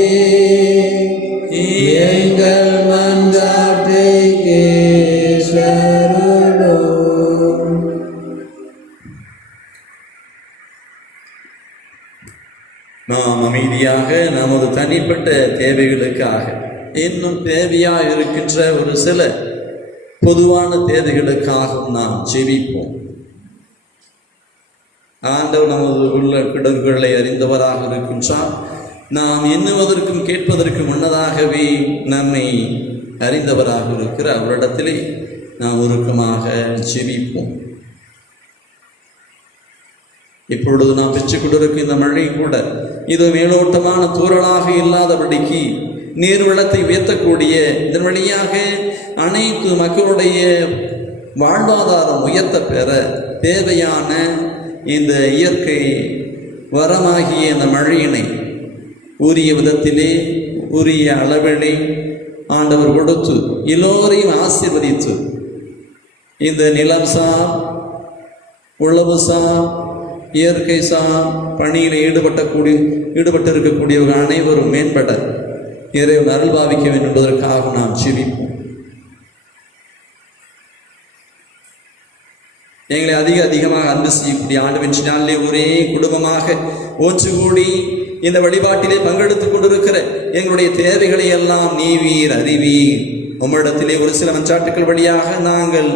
எங்கள் மன்றாட்டை கேட்டருளும். நாம் அமைதியாக நமது தனிப்பட்ட தேவைகளுக்காக இன்னும் தேவையாக இருக்கின்ற ஒரு சில பொதுவான தேவைகளுக்காக நாம் ஜெபிப்போம். ஆண்டவர் நமது உள்ள கிடங்குகளை அறிந்தவராக இருக்கின்றார். நாம் எண்ணுவதற்கும் கேட்பதற்கும் முன்னதாகவே நம்மை அறிந்தவராக இருக்கிற அவரிடத்திலே நாம் உருக்கமாக ஜெபிப்போம். இப்பொழுது நாம் பெற்றுக் கொண்டிருக்கும் இந்த மழை கூட இது மேலோட்டமான தூறலாக இல்லாதபடிக்கு நீர்வளத்தை உயர்த்தக்கூடிய இதன் வழியாக அனைத்து மக்களுடைய வாழ்வாதாரம் உயர்த்த பெற தேவையான இந்த இயற்கை வரமாகிய இந்த மழையினை உரிய விதத்திலே உரிய அளவினை ஆண்டவர் கொடுத்து எல்லோரையும் ஆசீர்வதித்து இந்த நிலம் சார், உழவு சார், இயற்கை சார் பணியில் ஈடுபட்டிருக்கக்கூடியவர்கள் அனைவரும் மேம்பட இறைவன் அருள் பாவிக்க வேண்டும் என்பதற்காக நாம் ஜெபிப்போம். எங்களை அதிகமாக அன்பு செய்யக்கூடிய ஆண்டவன் நாளிலே ஒரே குடும்பமாக ஒன்று கூடி இந்த வழிபாட்டிலே பங்கெடுத்துக் கொண்டிருக்கிற எங்களுடைய தேவைகளை எல்லாம் நீவீர் அறிவீர். உம்மிடத்திலே ஒரு சில மன்றாட்டுக்கள் வழியாக நாங்கள்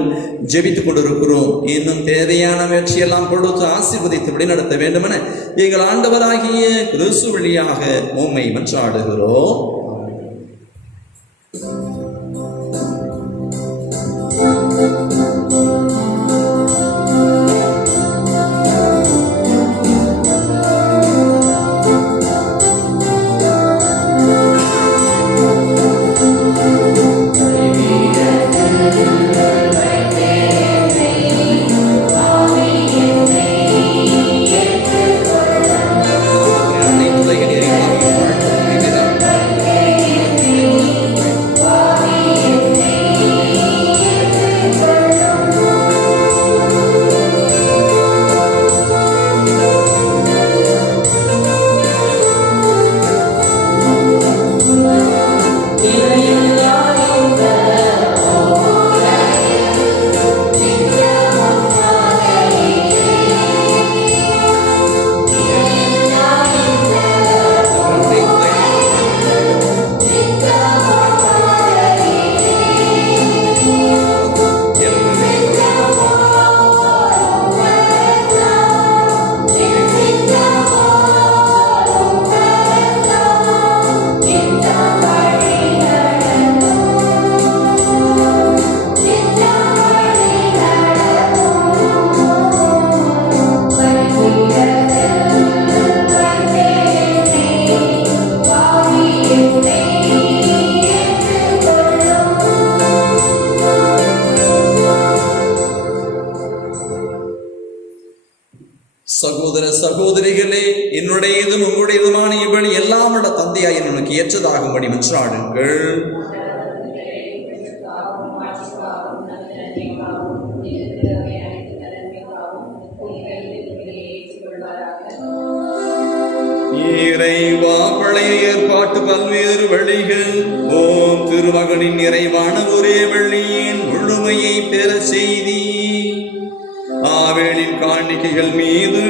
ஜெபித்துக் கொண்டிருக்கிறோம். இன்னும் தேவையான முயற்சியெல்லாம் கொடுத்து ஆசீர்வதித்து வழிநடத்த வேண்டுமென எங்கள் ஆண்டவராகிய கிறிஸ்து வழியாக உம்மை மன்றாடுகிறோம். சகோதர சகோதரிகளே, என்னுடையதும் உங்களுடையதுமான இவள் எல்லாம் விட தந்தையாய் எனக்கு ஏற்றதாகும்படி மன்றாடுங்கள். இறைவா, பழைய ஏற்பாட்டு பல்வேறு வழிகள் ஓம் திருமகனின் நிறைவான ஒரே வழியின் முழுமையை பெற செய்தி ஆவேலின் காணிக்கைகள் மீது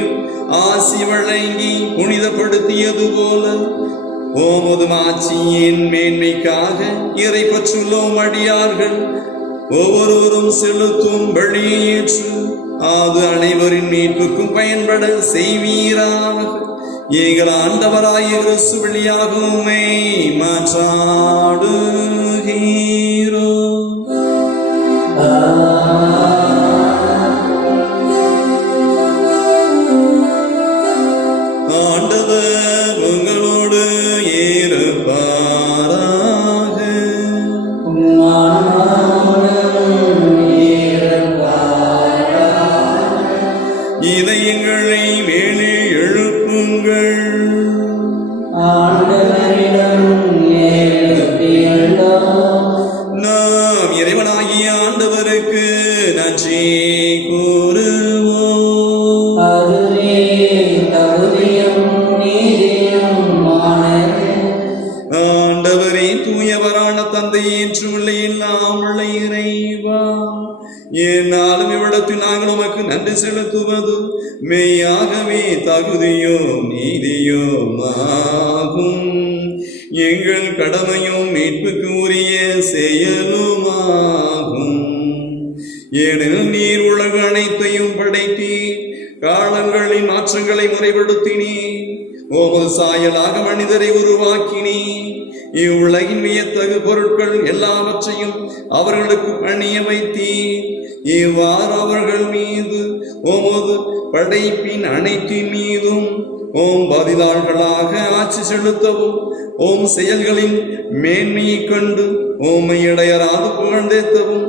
ஆசி வழங்கி புனிதப்படுத்தியது போல ஓமது ஆட்சியின் மேன்மைக்காக இறை பற்றுள்ளோம் அடியார்கள் ஒவ்வொருவரும் செலுத்தும் பலியேற்று அது அனைவரின் மீட்புக்கும் பயன்பட செய்வீராக. எங்கள் ஆண்டவராகிய கிறிஸ்து வழியாக உம்மை மன்றாடுகிறோம். ஆண்டவர் உங்களோடு இருப்பாராக. இதயங்களை மேலே எழுப்புங்கள். நாம் இறைவனாகிய ஆண்டவருக்கு நன்றி கூறுவோம். ஆண்டவரே, தூயவரான தந்தையே, என்றுமுள்ள இல்லாமல் இறைவா, என்னாலும் இவ்விடத்தில் நாங்கள் உமக்கு நன்றி செலுத்துவது மெய்யாகவே தகுதியோ நீதியோ ஆகும். எங்கள் கடமையும் மீட்புக்கு உரிய செயலுமாகும். ஏனெனில் நீர் உலக அனைத்தையும் படைத்தீர், காலங்களின் மாற்றங்களை முறைப்படுத்தினீர், உமது சாயலாக மனிதரை உருவாக்கினீர். இவ்வுலகின் வியத்தகு பொருட்கள் எல்லாவற்றையும் அவர்களுக்கு பணிய வைத்தீர். இவ்வாறு அவர்கள் மீது உமது படைப்பின் அனைத்தின் மீதும் பதிலாளர்களாக ஆட்சி செலுத்தவும் செயல்களின் மேன்மையை கண்டு உம்மை இடையராது புகழ்ந்தேத்தவும்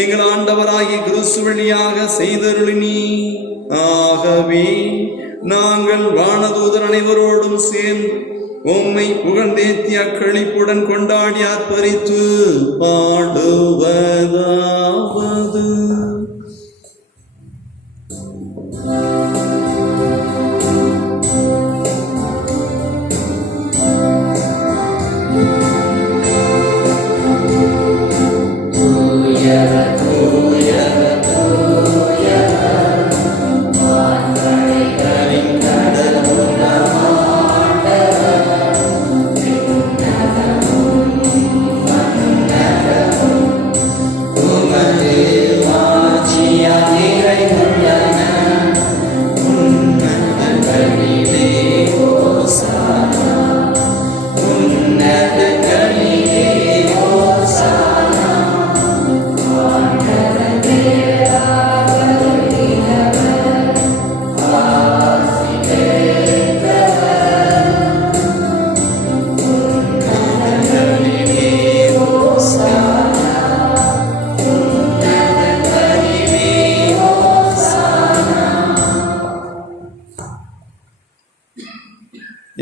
எங்கள் ஆண்டவராகிய கிறிஸ்து வழியாக செய்தருளினீ. ஆகவே நாங்கள் வானதூதர் அனைவரோடும் சேர்ந்து உம்மை புகழ்ந்தேத்தி அக்களிப்புடன் கொண்டாடி ஆர்ப்பரித்து பாடுவதாவது.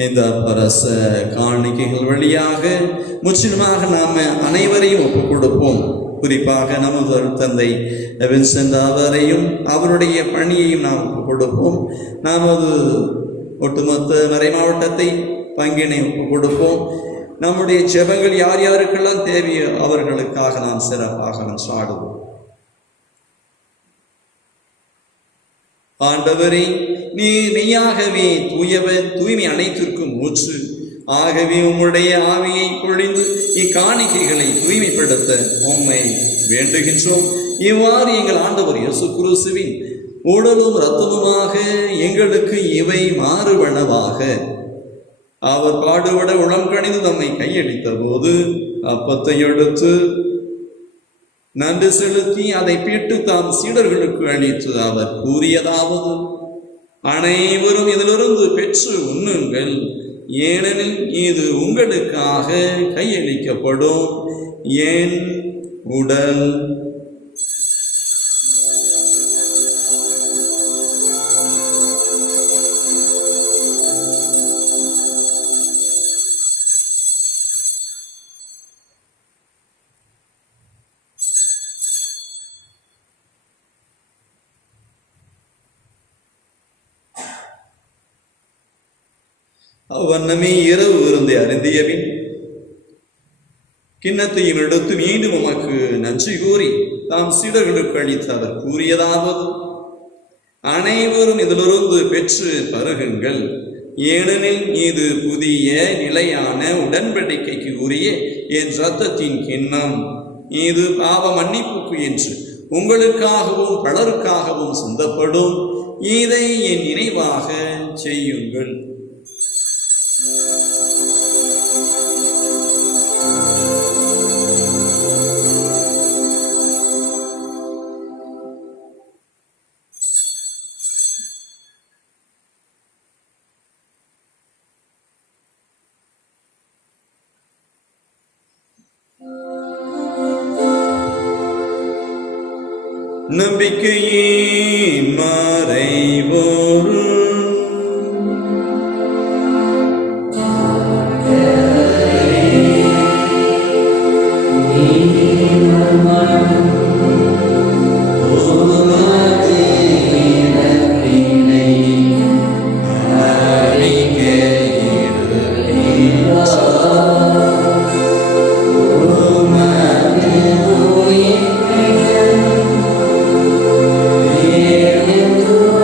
இந்த பரச காணிக்கைகள் வழியாக முற்றிலுமாக நாம் அனைவரையும் ஒப்புக் கொடுப்போம். குறிப்பாக நமது தந்தை வின்சென்ட் அவரையும் அவருடைய பணியையும் நாம் ஒப்புக் கொடுப்போம். நமது ஒட்டுமொத்த மறை மாவட்டத்தை பங்கினை ஒப்புக் கொடுப்போம். நம்முடைய ஜெபங்கள் யார் யாருக்கெல்லாம் தேவையோ அவர்களுக்காக நாம் சிறப்பாக மன்றாடுவோம். ஆண்டவரே, நீ மெய்யாகவே தூயவர், தூய்மை அனைத்திற்கும் ஊற்று. ஆகவே உம்முடைய ஆவியை பொழிந்து இக்காணிக்கைகளை தூய்மைப்படுத்த உம்மை வேண்டுகின்றோம். இவ்வாறு எங்கள் ஆண்டவர் இயேசு கிறிஸ்துவின் உடலும் இரத்தமுமாக எங்களுக்கு இவை மாறுவனவாக. அவர் பாடுபட உளம் கணிந்து தம்மை கையளித்த போது அப்பத்தை எடுத்து நன்றி செலுத்தி அதை பிட்டு தாம் சீடர்களுக்கு அளித்து அவர் கூறியதாவது: அனைவரும் இதிலிருந்து பெற்று உண்ணுங்கள், ஏனெனில் இது உங்களுக்காக கையளிக்கப்படும் என் உடல். அவ்வண்ணமே இரவு விருந்தை அருந்தியபின் கிண்ணத்தையும் எடுத்து மீண்டும் உமக்கு நன்றி கூறி தாம் சீடர்களுக்கு அளித்து அவர் கூறியதாவது: அனைவரும் இதிலிருந்து பெற்று பருகுங்கள், ஏனெனில் இது புதிய நிலையான உடன்படிக்கைக்கு உரிய என் இரத்தத்தின் கிண்ணம். இது பாவ மன்னிப்புக்கு என்று உங்களுக்காகவும் பலருக்காகவும் சிந்தப்படும். இதை என் நினைவாக செய்யுங்கள். நம்பிக்கையின் மறைவோரு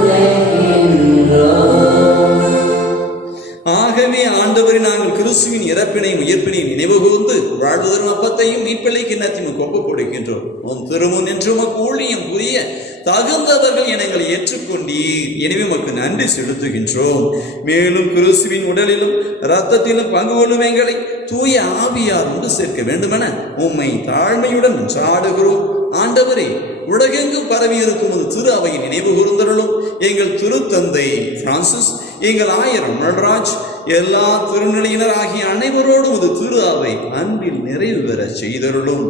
Thank you. ஆண்டவரை நாங்கள் கிறிஸ்துவின் இறப்பினையும் உயிர்ப்பினையும் நினைவு கூர்ந்து வாழ்வதரும் அப்பத்தையும் மீட்பிள்ளை கிண்ணத்தையும் ஒப்புக் கொடுக்கின்றோம். உம் திருமுன் என்று உமக்கு ஊழியம் புரிய தகுந்தவர்கள் என எங்களை ஏற்றுக்கொண்டீர். எனவே உமக்கு நன்றி செலுத்துகின்றோம். மேலும் கிறிஸ்துவின் உடலிலும் இரத்தத்திலும் பங்கு கொள்ளும் எங்களை தூய ஆவியார் ஒன்று சேர்க்க வேண்டுமென உம்மை தாழ்மையுடன் சாடுகிறோம். ஆண்டவரே, உலகெங்கும் பரவி இருக்கும் ஒரு திரு அவையை நினைவு கூர்ந்தருளும். எங்கள் திருத்தந்தை பிரான்சிஸ், எங்கள் ஆயர் நடராஜ், எல்லா திருநிலையினர் ஆகிய அனைவரோடும் ஒரு திரு அவை அன்பில் நிறைவு பெற செய்தருளும்.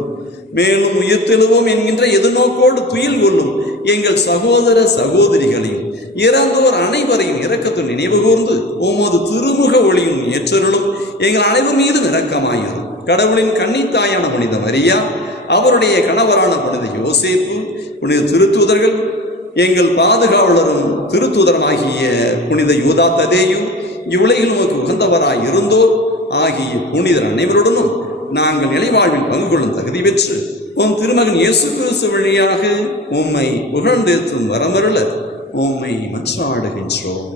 மேலும் உயிர்த்தெழுவோம் என்கின்ற எதிர்நோக்கோடு துயில் கொள்ளும் எங்கள் சகோதர சகோதரிகளையும் இறந்தோர் அனைவரையும் இரக்கத்துடன் நினைவு கூர்ந்து உமது திருமுக ஒளியும் ஏற்றருளும். எங்கள் அனைவர் மீதும் இரக்கமாயிரும். கடவுளின் கன்னித்தாயான புனித மரியா, அவருடைய கணவரான புனித யோசேப்பு, புனித திருத்தூதர்கள், எங்கள் பாதுகாவலரும் திருத்தூதரமாகிய புனித யூதா ததேயும், இவ்வுலகில் உமக்கு உகந்தவராய் இருந்தோர் ஆகிய புனிதர் அனைவருடனும் நாங்கள் நிலைவாழ்வில் பங்கு கொள்ளும் தகுதி பெற்று உம் திருமகன் இயேசு கிறிஸ்து வழியாக உம்மை புகழ்ந்தேற்றும் வரமருள உம்மை மன்றாடுகின்றோம்.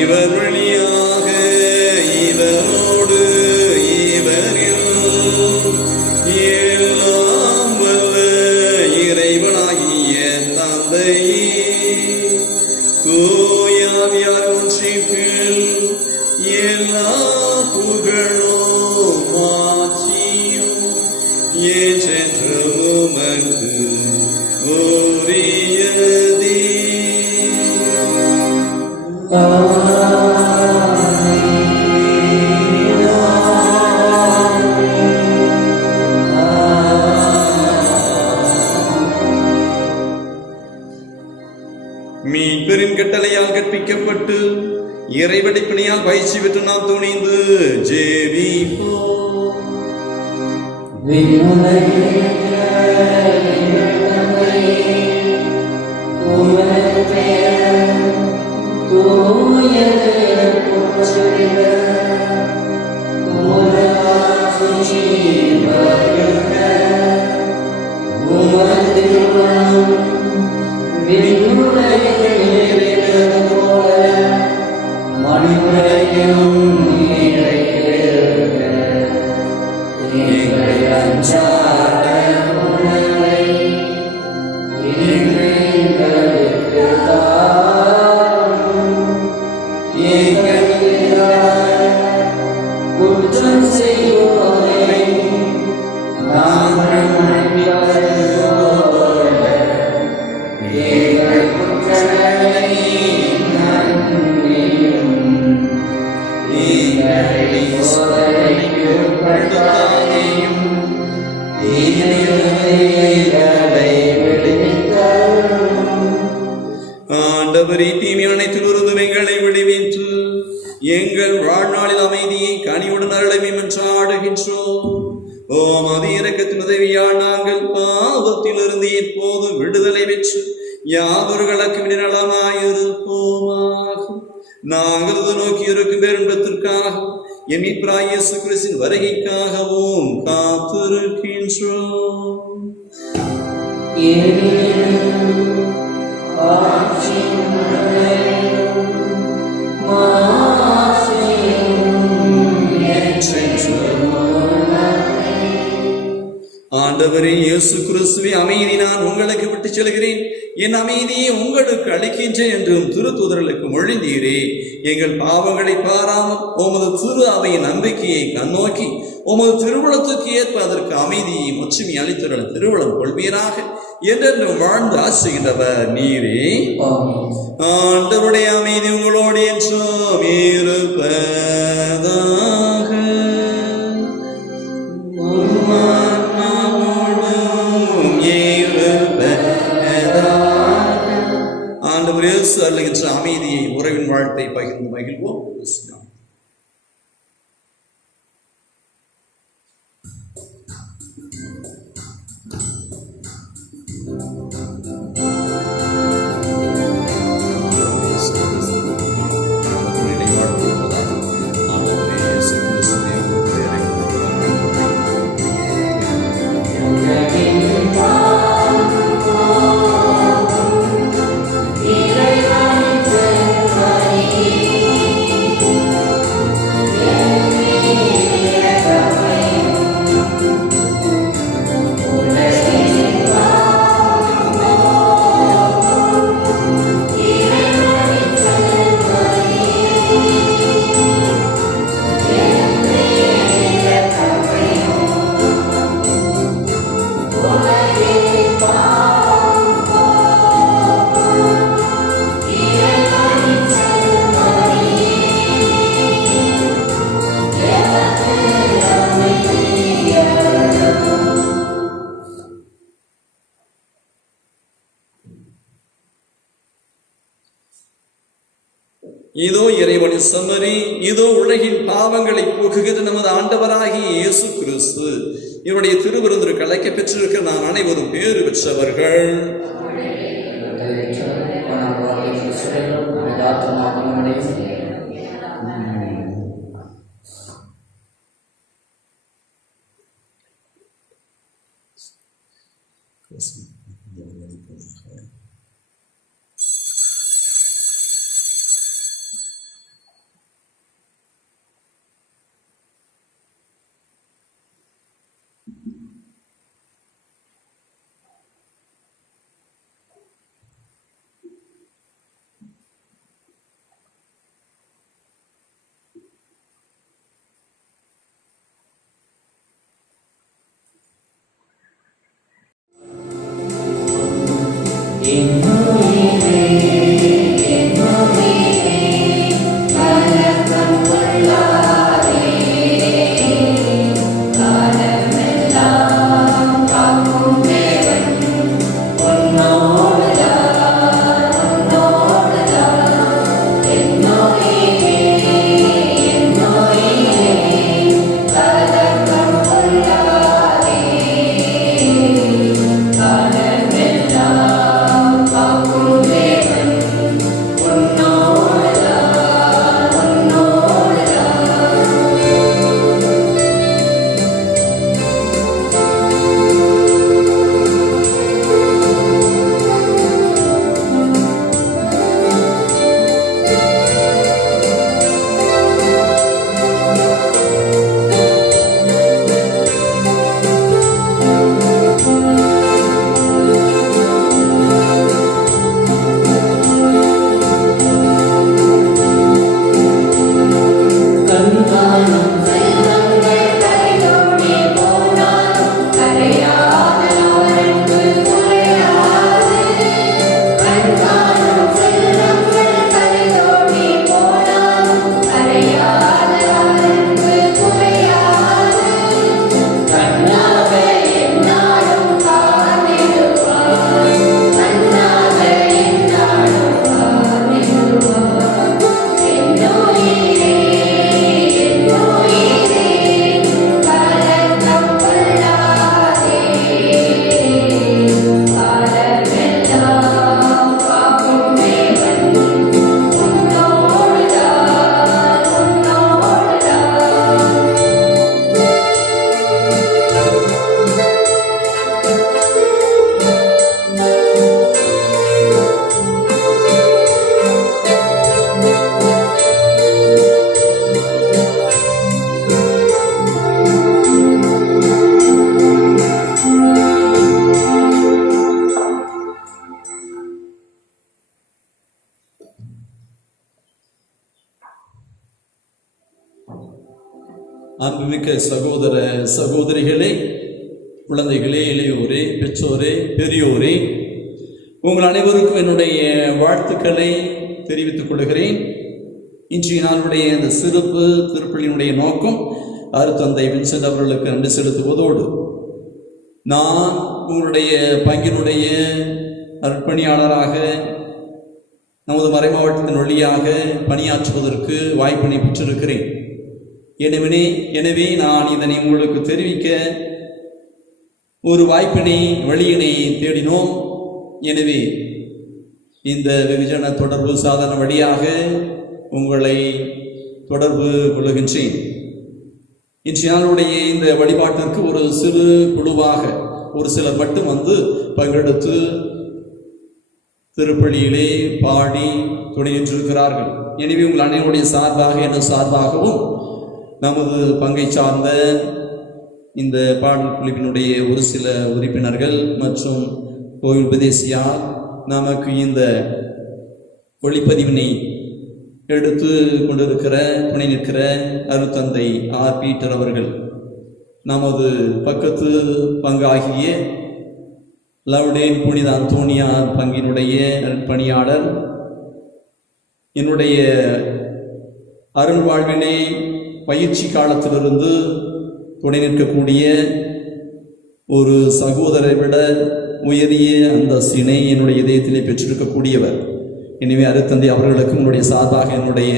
இவர் வழியாக இவரோடு இவரில் எல்லாம் வல்ல இறைவனாகிய தந்தையே, தூயாவியார் ஒன்றிப்பில் எல்லா புகழும் மாட்சியும் ஏற்றென்று உமக்கு உரியதே. மீட்பரின் கட்டளையால் கற்பிக்கப்பட்டு இறைவடிப்பினையால் பயிற்சி பெற்று நாம் துணிந்து ஜெபிப்போம். ஆண்டவரே, தீமை அனைத்திலிருந்து எங்களை விடுவித்து எங்கள் வாழ்நாளில் அமைதியை கனிவுடன் அருளை மன்றாடுகின்றோம். மது இரக்கத்தின் உதவியால் நாங்கள் பாவத்திலிருந்து இப்போது விடுதலை பெற்று யாதொரு கலக்கும் நலமாயிருப்போமாக. நாங்கள் இது நோக்கி இருக்கும் பேரின்பத்திற்காக என் மீட்பராகிய இயேசு கிறிஸ்துவின் வருகைக்காகவும் காத்திருக்கின்றோம். ஆண்டவரே இயேசு கிறிஸ்துவே, அமைதி நான் உங்களுக்கு விட்டு செல்கிறேன், என் அமைதியை உங்களுக்கு அளிக்கின்றேன் என்றும் திருத்தூதர்களுக்கு மொழிந்தீரே. எங்கள் பாவங்களை பாராமல் உமது திரு அவையின் நம்பிக்கையை கண்ணோக்கி உமது திருவுளத்துக்கு ஏற்ப அதற்கு அமைதியை முற்றுமை அளித்துள்ள திருவுளம் கொள்வீராக என்றென்றும் வாழ்ந்து ஆசுகின்றவர் நீரே. ஆண்டவருடைய அமைதி உங்களோடு என்றும் இருப்பதாக. ஆண்டவர் இயேசு அருளுகின்ற அமைதியை உறவின் வாழ்த்தை பகிர்ந்து மகிழ்வோம். Amen. இதோ இறைவனின் செம்மறி, இதோ உலகின் பாவங்களை போக்குகிற நமது ஆண்டவராகிய இயேசு கிறிஸ்து. இவருடைய திருவிருந்திற்கு அழைக்க பெற்றிருக்கிற நாம் அனைவரும் பேறு பெற்றவர்கள். அன்புமிக்க சகோதர சகோதரிகளே, குழந்தைகளே, இளையோரே, பெற்றோரே, பெரியோரே, உங்கள் அனைவருக்கும் என்னுடைய வாழ்த்துக்களை தெரிவித்துக் கொள்கிறேன். இன்றைய நாளுடைய இந்த சிறப்பு திருப்பலியினுடைய நோக்கம் அருட்தந்தை வின்சென்ட் அவர்களுக்கு நன்றி செலுத்துவதோடு, நான் உங்களுடைய பங்கினுடைய அர்ப்பணியாளராக நமது மறைமாவட்டத்தின் வழியாக பணியாற்றுவதற்கு வாய்ப்பினை பெற்றிருக்கிறேன். எனவே நான் இதனை உங்களுக்கு தெரிவிக்க ஒரு வாய்ப்பினை வழியினை தேடினோம். எனவே இந்த வெகுஜன தொடர்பு சாதன வழியாக உங்களை தொடர்பு கொள்ளுகின்றேன். இன்றைய நாளுடைய இந்த வழிபாட்டிற்கு ஒரு சிறு குழுவாக ஒரு சிலர் மட்டும் வந்து பங்கெடுத்து திருப்பலியிலே பாடி துணை நின்றிருக்கிறார்கள். எனவே உங்கள் அனைவருடைய சார்பாக எனது சார்பாகவும் நமது பங்கை சார்ந்த இந்த பாடல் குழுவினுடைய ஒரு சில உறுப்பினர்கள் மற்றும் கோவில் உபதேசியார் நமக்கு இந்த ஒளிப்பதிவினை எடுத்து கொண்டிருக்கிற துணை நிற்கிற அருட்தந்தை ஆர் பீட்டர் அவர்கள், நமது பக்கத்து பங்காகிய லவ்டேன் புனித அந்தோனியார் பங்கினுடைய பணியாளர், என்னுடைய அருள் வாழ்வினை பயிற்சி காலத்திலிருந்து துணை நிற்கக்கூடிய ஒரு சகோதரை விட உயரிய அந்தஸ்தினை என்னுடைய இதயத்திலே பெற்றிருக்கக்கூடியவர். எனவே அருத்தந்தை அவர்களுக்கும் உங்களுடைய சார்பாக என்னுடைய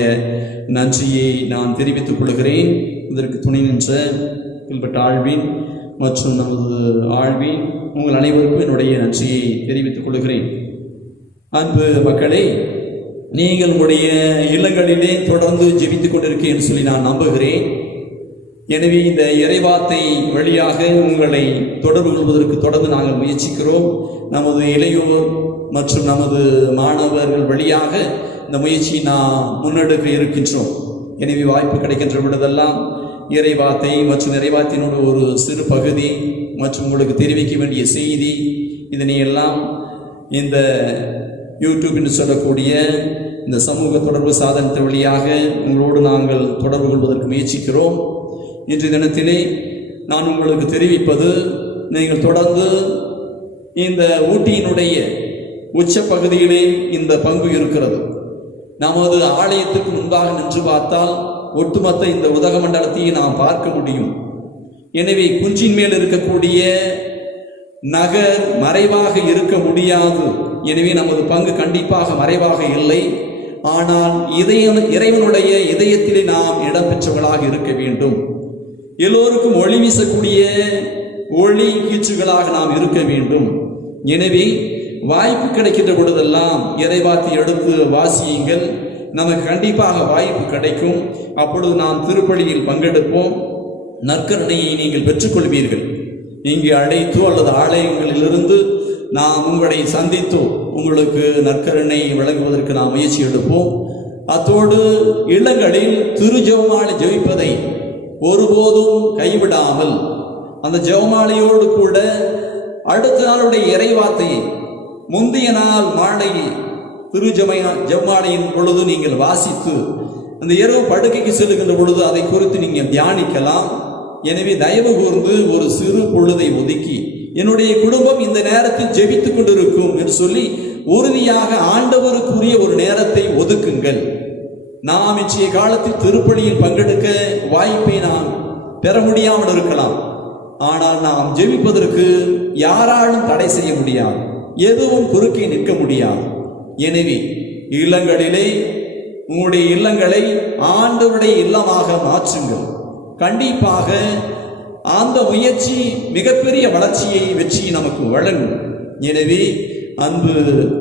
நன்றியை நான் தெரிவித்துக் கொள்கிறேன். இதற்கு துணை நின்ற பின்பற்ற ஆழ்வின் மற்றும் நமது ஆழ்வின் உங்கள் அனைவருக்கும் என்னுடைய நன்றியை தெரிவித்துக் கொள்கிறேன். அன்பு மக்களே, நீங்கள் உங்களுடைய இல்லங்களிலே தொடர்ந்து ஜெபித்துக் கொண்டிருக்கேன் சொல்லி நான் நம்புகிறேன். எனவே இந்த இறைவார்த்தை வழியாக உங்களை தொடர்பு கொள்வதற்கு தொடர்ந்து நாங்கள் முயற்சிக்கிறோம். நமது இளையோர் மற்றும் நமது மாணவர்கள் வழியாக இந்த முயற்சியை நாம் முன்னெடுக்க இருக்கின்றோம். எனவே வாய்ப்பு கிடைக்கின்ற பொழுதெல்லாம் இறைவார்த்தை மற்றும் இறைவார்த்தையினோட ஒரு சிறு பகுதி மற்றும் உங்களுக்கு தெரிவிக்க வேண்டிய செய்தி, இதனை எல்லாம் இந்த யூடியூப் என்று சொல்லக்கூடிய இந்த சமூக தொடர்பு சாதனத்தின் வழியாக உங்களோடு நாங்கள் தொடர்பு கொள்வதற்கு முயற்சிக்கிறோம். இன்றைய தினத்திலே நான் உங்களுக்கு தெரிவிப்பது, நீங்கள் தொடர்ந்து இந்த ஊட்டியினுடைய உச்ச பகுதியிலே இந்த பங்கு இருக்கிறது. நமது ஆலயத்துக்கு முன்பாக நின்று பார்த்தால் ஒட்டுமொத்த இந்த உதகமண்டலத்தையே நாம் பார்க்க முடியும். எனவே குன்றின் மேல் இருக்கக்கூடிய நகர் மறைவாக இருக்க முடியாது. எனவே நமது பங்கு கண்டிப்பாக மறைவாக இல்லை. ஆனால் இறைவனுடைய இதயத்திலே நாம் இடம்பெற்றவர்களாக இருக்க வேண்டும். எல்லோருக்கும் ஒளி வீசக்கூடிய ஒளி கீற்றுகளாக நாம் இருக்க வேண்டும். எனவே வாய்ப்பு கிடைக்கின்ற பொழுதெல்லாம் இறைவார்த்தை எடுத்து வாசியுங்கள். நமக்கு கண்டிப்பாக வாய்ப்பு கிடைக்கும். அப்பொழுது நாம் திருப்பலியில் பங்கெடுப்போம். நற்கருணையை நீங்கள் பெற்றுக்கொள்வீர்கள். இங்கு அழைத்தோ அல்லது ஆலயங்களிலிருந்து நாம் உங்களை சந்தித்தோ உங்களுக்கு நற்கருணை வழங்குவதற்கு நாம் முயற்சி எடுப்போம். அத்தோடு இல்லங்களில் திருஜெபமாலை ஜெபிப்பதை ஒருபோதும் கைவிடாமல் அந்த ஜெபமாலையோடு கூட அடுத்த நாளுடைய இறைவார்த்தையை முந்தைய நாள் மாலையை ஜெபமாலையின் பொழுது நீங்கள் வாசித்து அந்த இரவு படுக்கைக்கு செல்லுகின்ற பொழுது அதை குறித்து நீங்கள் தியானிக்கலாம். எனவே தயவு கூர்ந்து ஒரு சிறு பொழுதை ஒதுக்கி என்னுடைய குடும்பம் இந்த நேரத்தில் ஜெபித்துக் கொண்டிருக்கும் என்று சொல்லி உறுதியாக ஆண்டவருக்குரிய ஒரு நேரத்தை ஒதுக்குங்கள். நாம் இன்றைய காலத்தில் திருப்பலியில் பங்கெடுக்க வாய்ப்பை நாம் பெற முடியாமல் இருக்கலாம். ஆனால் நாம் ஜெபிப்பதற்கு யாராலும் தடை செய்ய முடியாது, எதுவும் குறுக்கே நிற்க முடியாது. எனவே இல்லங்களிலே உங்களுடைய இல்லங்களை ஆண்டவருடைய இல்லமாக மாற்றுங்கள். கண்டிப்பாக அந்த முயற்சி மிகப்பெரிய வளர்ச்சியை வெற்றி நமக்கு வழங்கும். எனவே அன்பு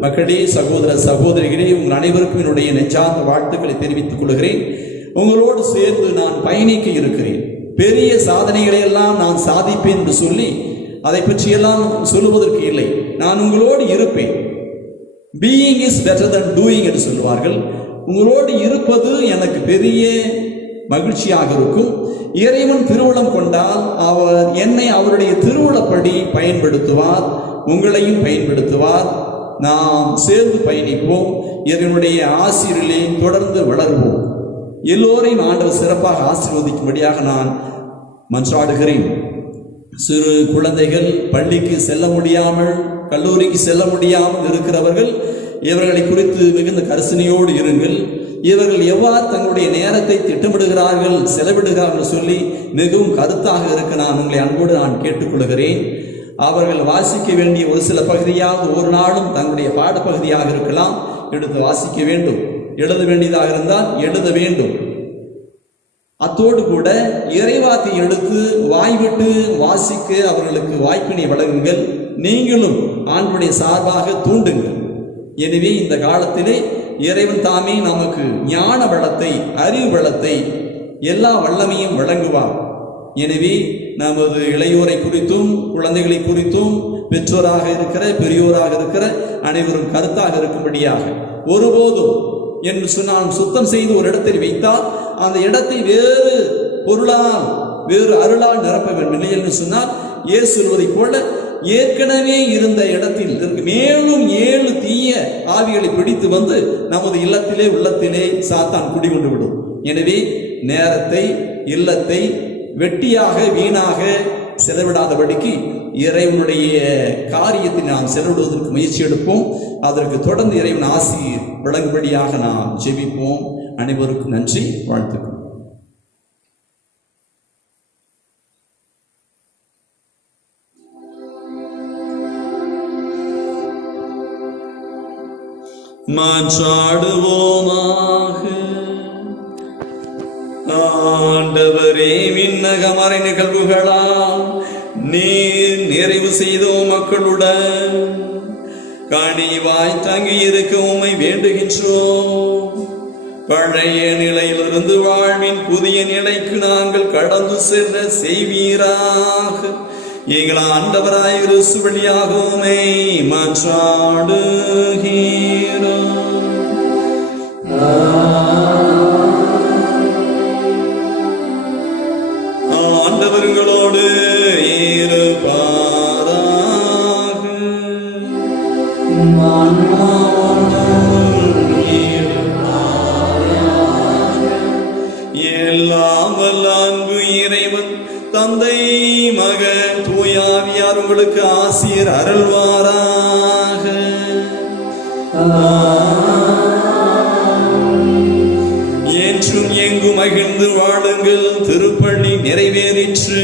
மக்களே, சகோதர சகோதரிகளே, உங்கள் அனைவருக்கும் என்னுடைய நெஞ்சார்ந்த வாழ்த்துக்களை தெரிவித்துக் கொள்கிறேன். உங்களோடு சேர்ந்து நான் பயணிக்க இருக்கிறேன். பெரிய சாதனைகளை எல்லாம் நான் சாதிப்பேன் என்று சொல்லி அதை பற்றியெல்லாம் சொல்லுவதற்கு இல்லை. நான் உங்களோடு இருப்பேன். Being is better than doing என்று சொல்வார்கள். உங்களோடு இருப்பது எனக்கு பெரிய மகிழ்ச்சியாக இருக்கும். இறைவன் திருவுளம் கொண்டால் அவர் என்னை அவருடைய திருவுளப்படி பயன்படுத்துவார், உங்களையும் பயன்படுத்துவார். நாம் சேர்ந்து பயணிப்போம். இறைவனுடைய ஆசீர்விலே தொடர்ந்து வளர்வோம். எல்லோரையும் ஆண்டவர் சிறப்பாக ஆசீர்வதிக்கும்படியாக நான் மன்றாடுகிறேன். சிறு குழந்தைகள் பள்ளிக்கு செல்ல முடியாமல், கல்லூரிக்கு செல்ல முடியாமல் இருக்கிறவர்கள், இவர்களை குறித்து மிகுந்த கரிசனையோடு இருங்கள். இவர்கள் எவ்வாறு தங்களுடைய நேரத்தை திட்டமிடுகிறார்கள், செலவிடுகிறார்கள் சொல்லி மிகவும் கருத்தாக இருக்க நான் உங்களை அன்போடு நான் கேட்டுக்கொள்கிறேன். அவர்கள் வாசிக்க வேண்டிய ஒரு சில பகுதியாக ஒரு நாளும் தங்களுடைய பாடப்பகுதியாக இருக்கலாம் எடுத்து வாசிக்க வேண்டும். எழுத வேண்டியதாக இருந்தால் எழுத வேண்டும். அத்தோடு கூட இறைவார்த்தை எடுத்து வாய்விட்டு வாசிக்க அவர்களுக்கு வாய்ப்பினை வழங்குங்கள். நீங்களும் ஆண்டவருடைய சார்பாக தூண்டுங்கள். எனவே இந்த காலத்திலே இறைவன் தாமே நமக்கு ஞான வளத்தை, அறிவு வளத்தை, எல்லா வல்லமையும் வழங்குவார். எனவே நமது இளையோரை குறித்தும் குழந்தைகளை குறித்தும் பெற்றோராக இருக்கிற பெரியோராக இருக்கிற அனைவரும் கருத்தாக இருக்கும்படியாக ஒருபோதும் என்று சொன்னால் சுத்தம் செய்து ஒரு இடத்தில் வைத்தால் அந்த இடத்தை வேறு பொருளால் வேறு அருளால் நிரப்ப வேண்டும். இல்லை என்று சொன்னால் இயேசு சொல்வதை போல ஏற்கனவே இருந்த இடத்தில் மேலும் 7 தீய ஆவிகளை பிடித்து வந்து நமது இல்லத்திலே உள்ளத்திலே சாத்தான் குடிகொண்டு விடும். எனவே நேரத்தை, இல்லத்தை வெட்டியாக வீணாக செலவிடாதபடிக்கு இறைவனுடைய காரியத்தை நாம் செலவிடுவதற்கு முயற்சி எடுப்போம். அதற்கு தொடர்ந்து இறைவன் ஆசி விளங்கும்படியாக நாம் ஜெபிப்போம். அனைவருக்கும் நன்றி, வாழ்த்துக்கள். மன்றாடுவோமாக. ஆண்டவரே, விண்ணகமறை நிகழ்வுகளால் நீர் நிறைவு செய்தோ மக்களுடன் கனிவாய் தங்கியிருக்க உம்மை வேண்டுகின்றோம். பழைய நிலையிலிருந்து வாழ்வின் புதிய நிலைக்கு நாங்கள் கடந்து செல்ல செய்வீராக. எங்கள் ஆண்டவராய் இயேசு வழியாக உம்மை மன்றாடுகிறோம். ஆண்டவர்களோடு இருப்பாராக. எல்லாம் வல்ல அன்பு இறைவன் தந்தை மகன் தூயாவியார் உங்களுக்கு ஆசீர் அருள்வாராக. என்றும் எங்கும் மகிழ்ந்து வாழுங்கள். திருப்பள்ளி நிறைவேறிற்று.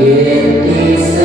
Yes.